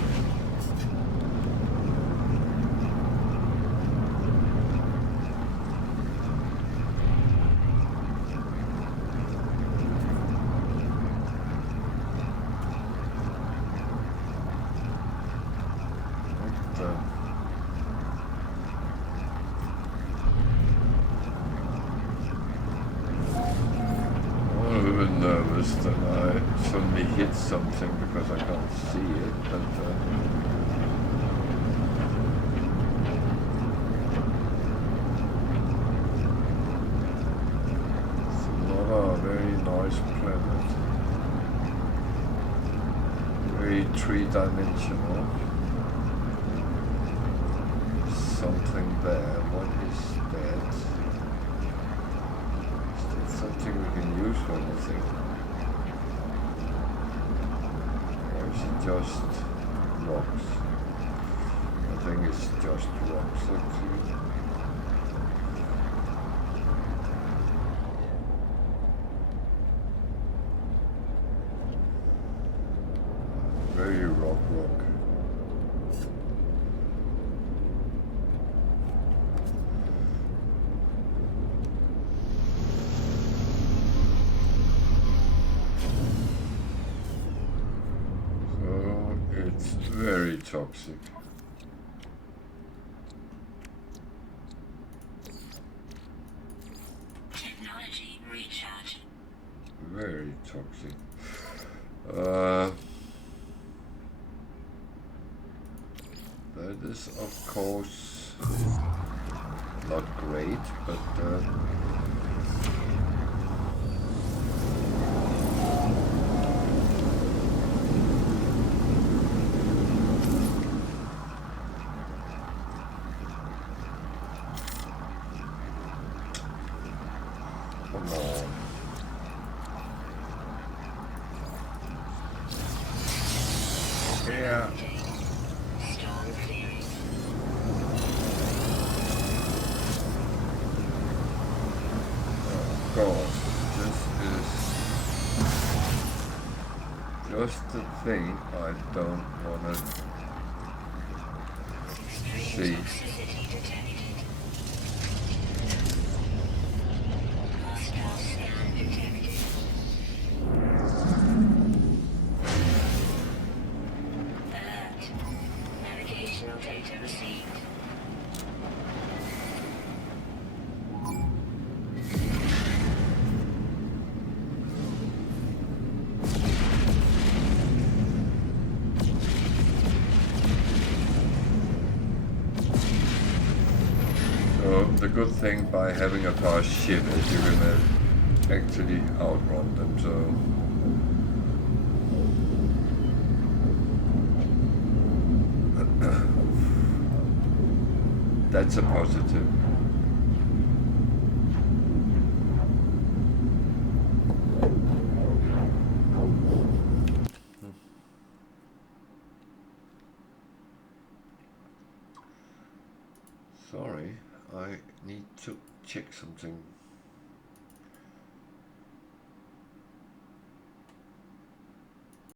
nervous that I suddenly hit something because I can't see it, but it's another very nice planet. Very three-dimensional. Something there. What is that? Is that something we can use for anything? Or is it just rocks? I think it's just rocks actually. Very rock. So it's very toxic. Technology recharge. Very toxic. That is of course not great, but come on. Yeah. Storm clearing. Of course, this is just the thing I don't want to see. Toxicity detected. Hostile scan detected. Alert. Navigational data received. So the good thing by having a fast ship is you can actually outrun them. So that's a positive. Sorry, I need to check something.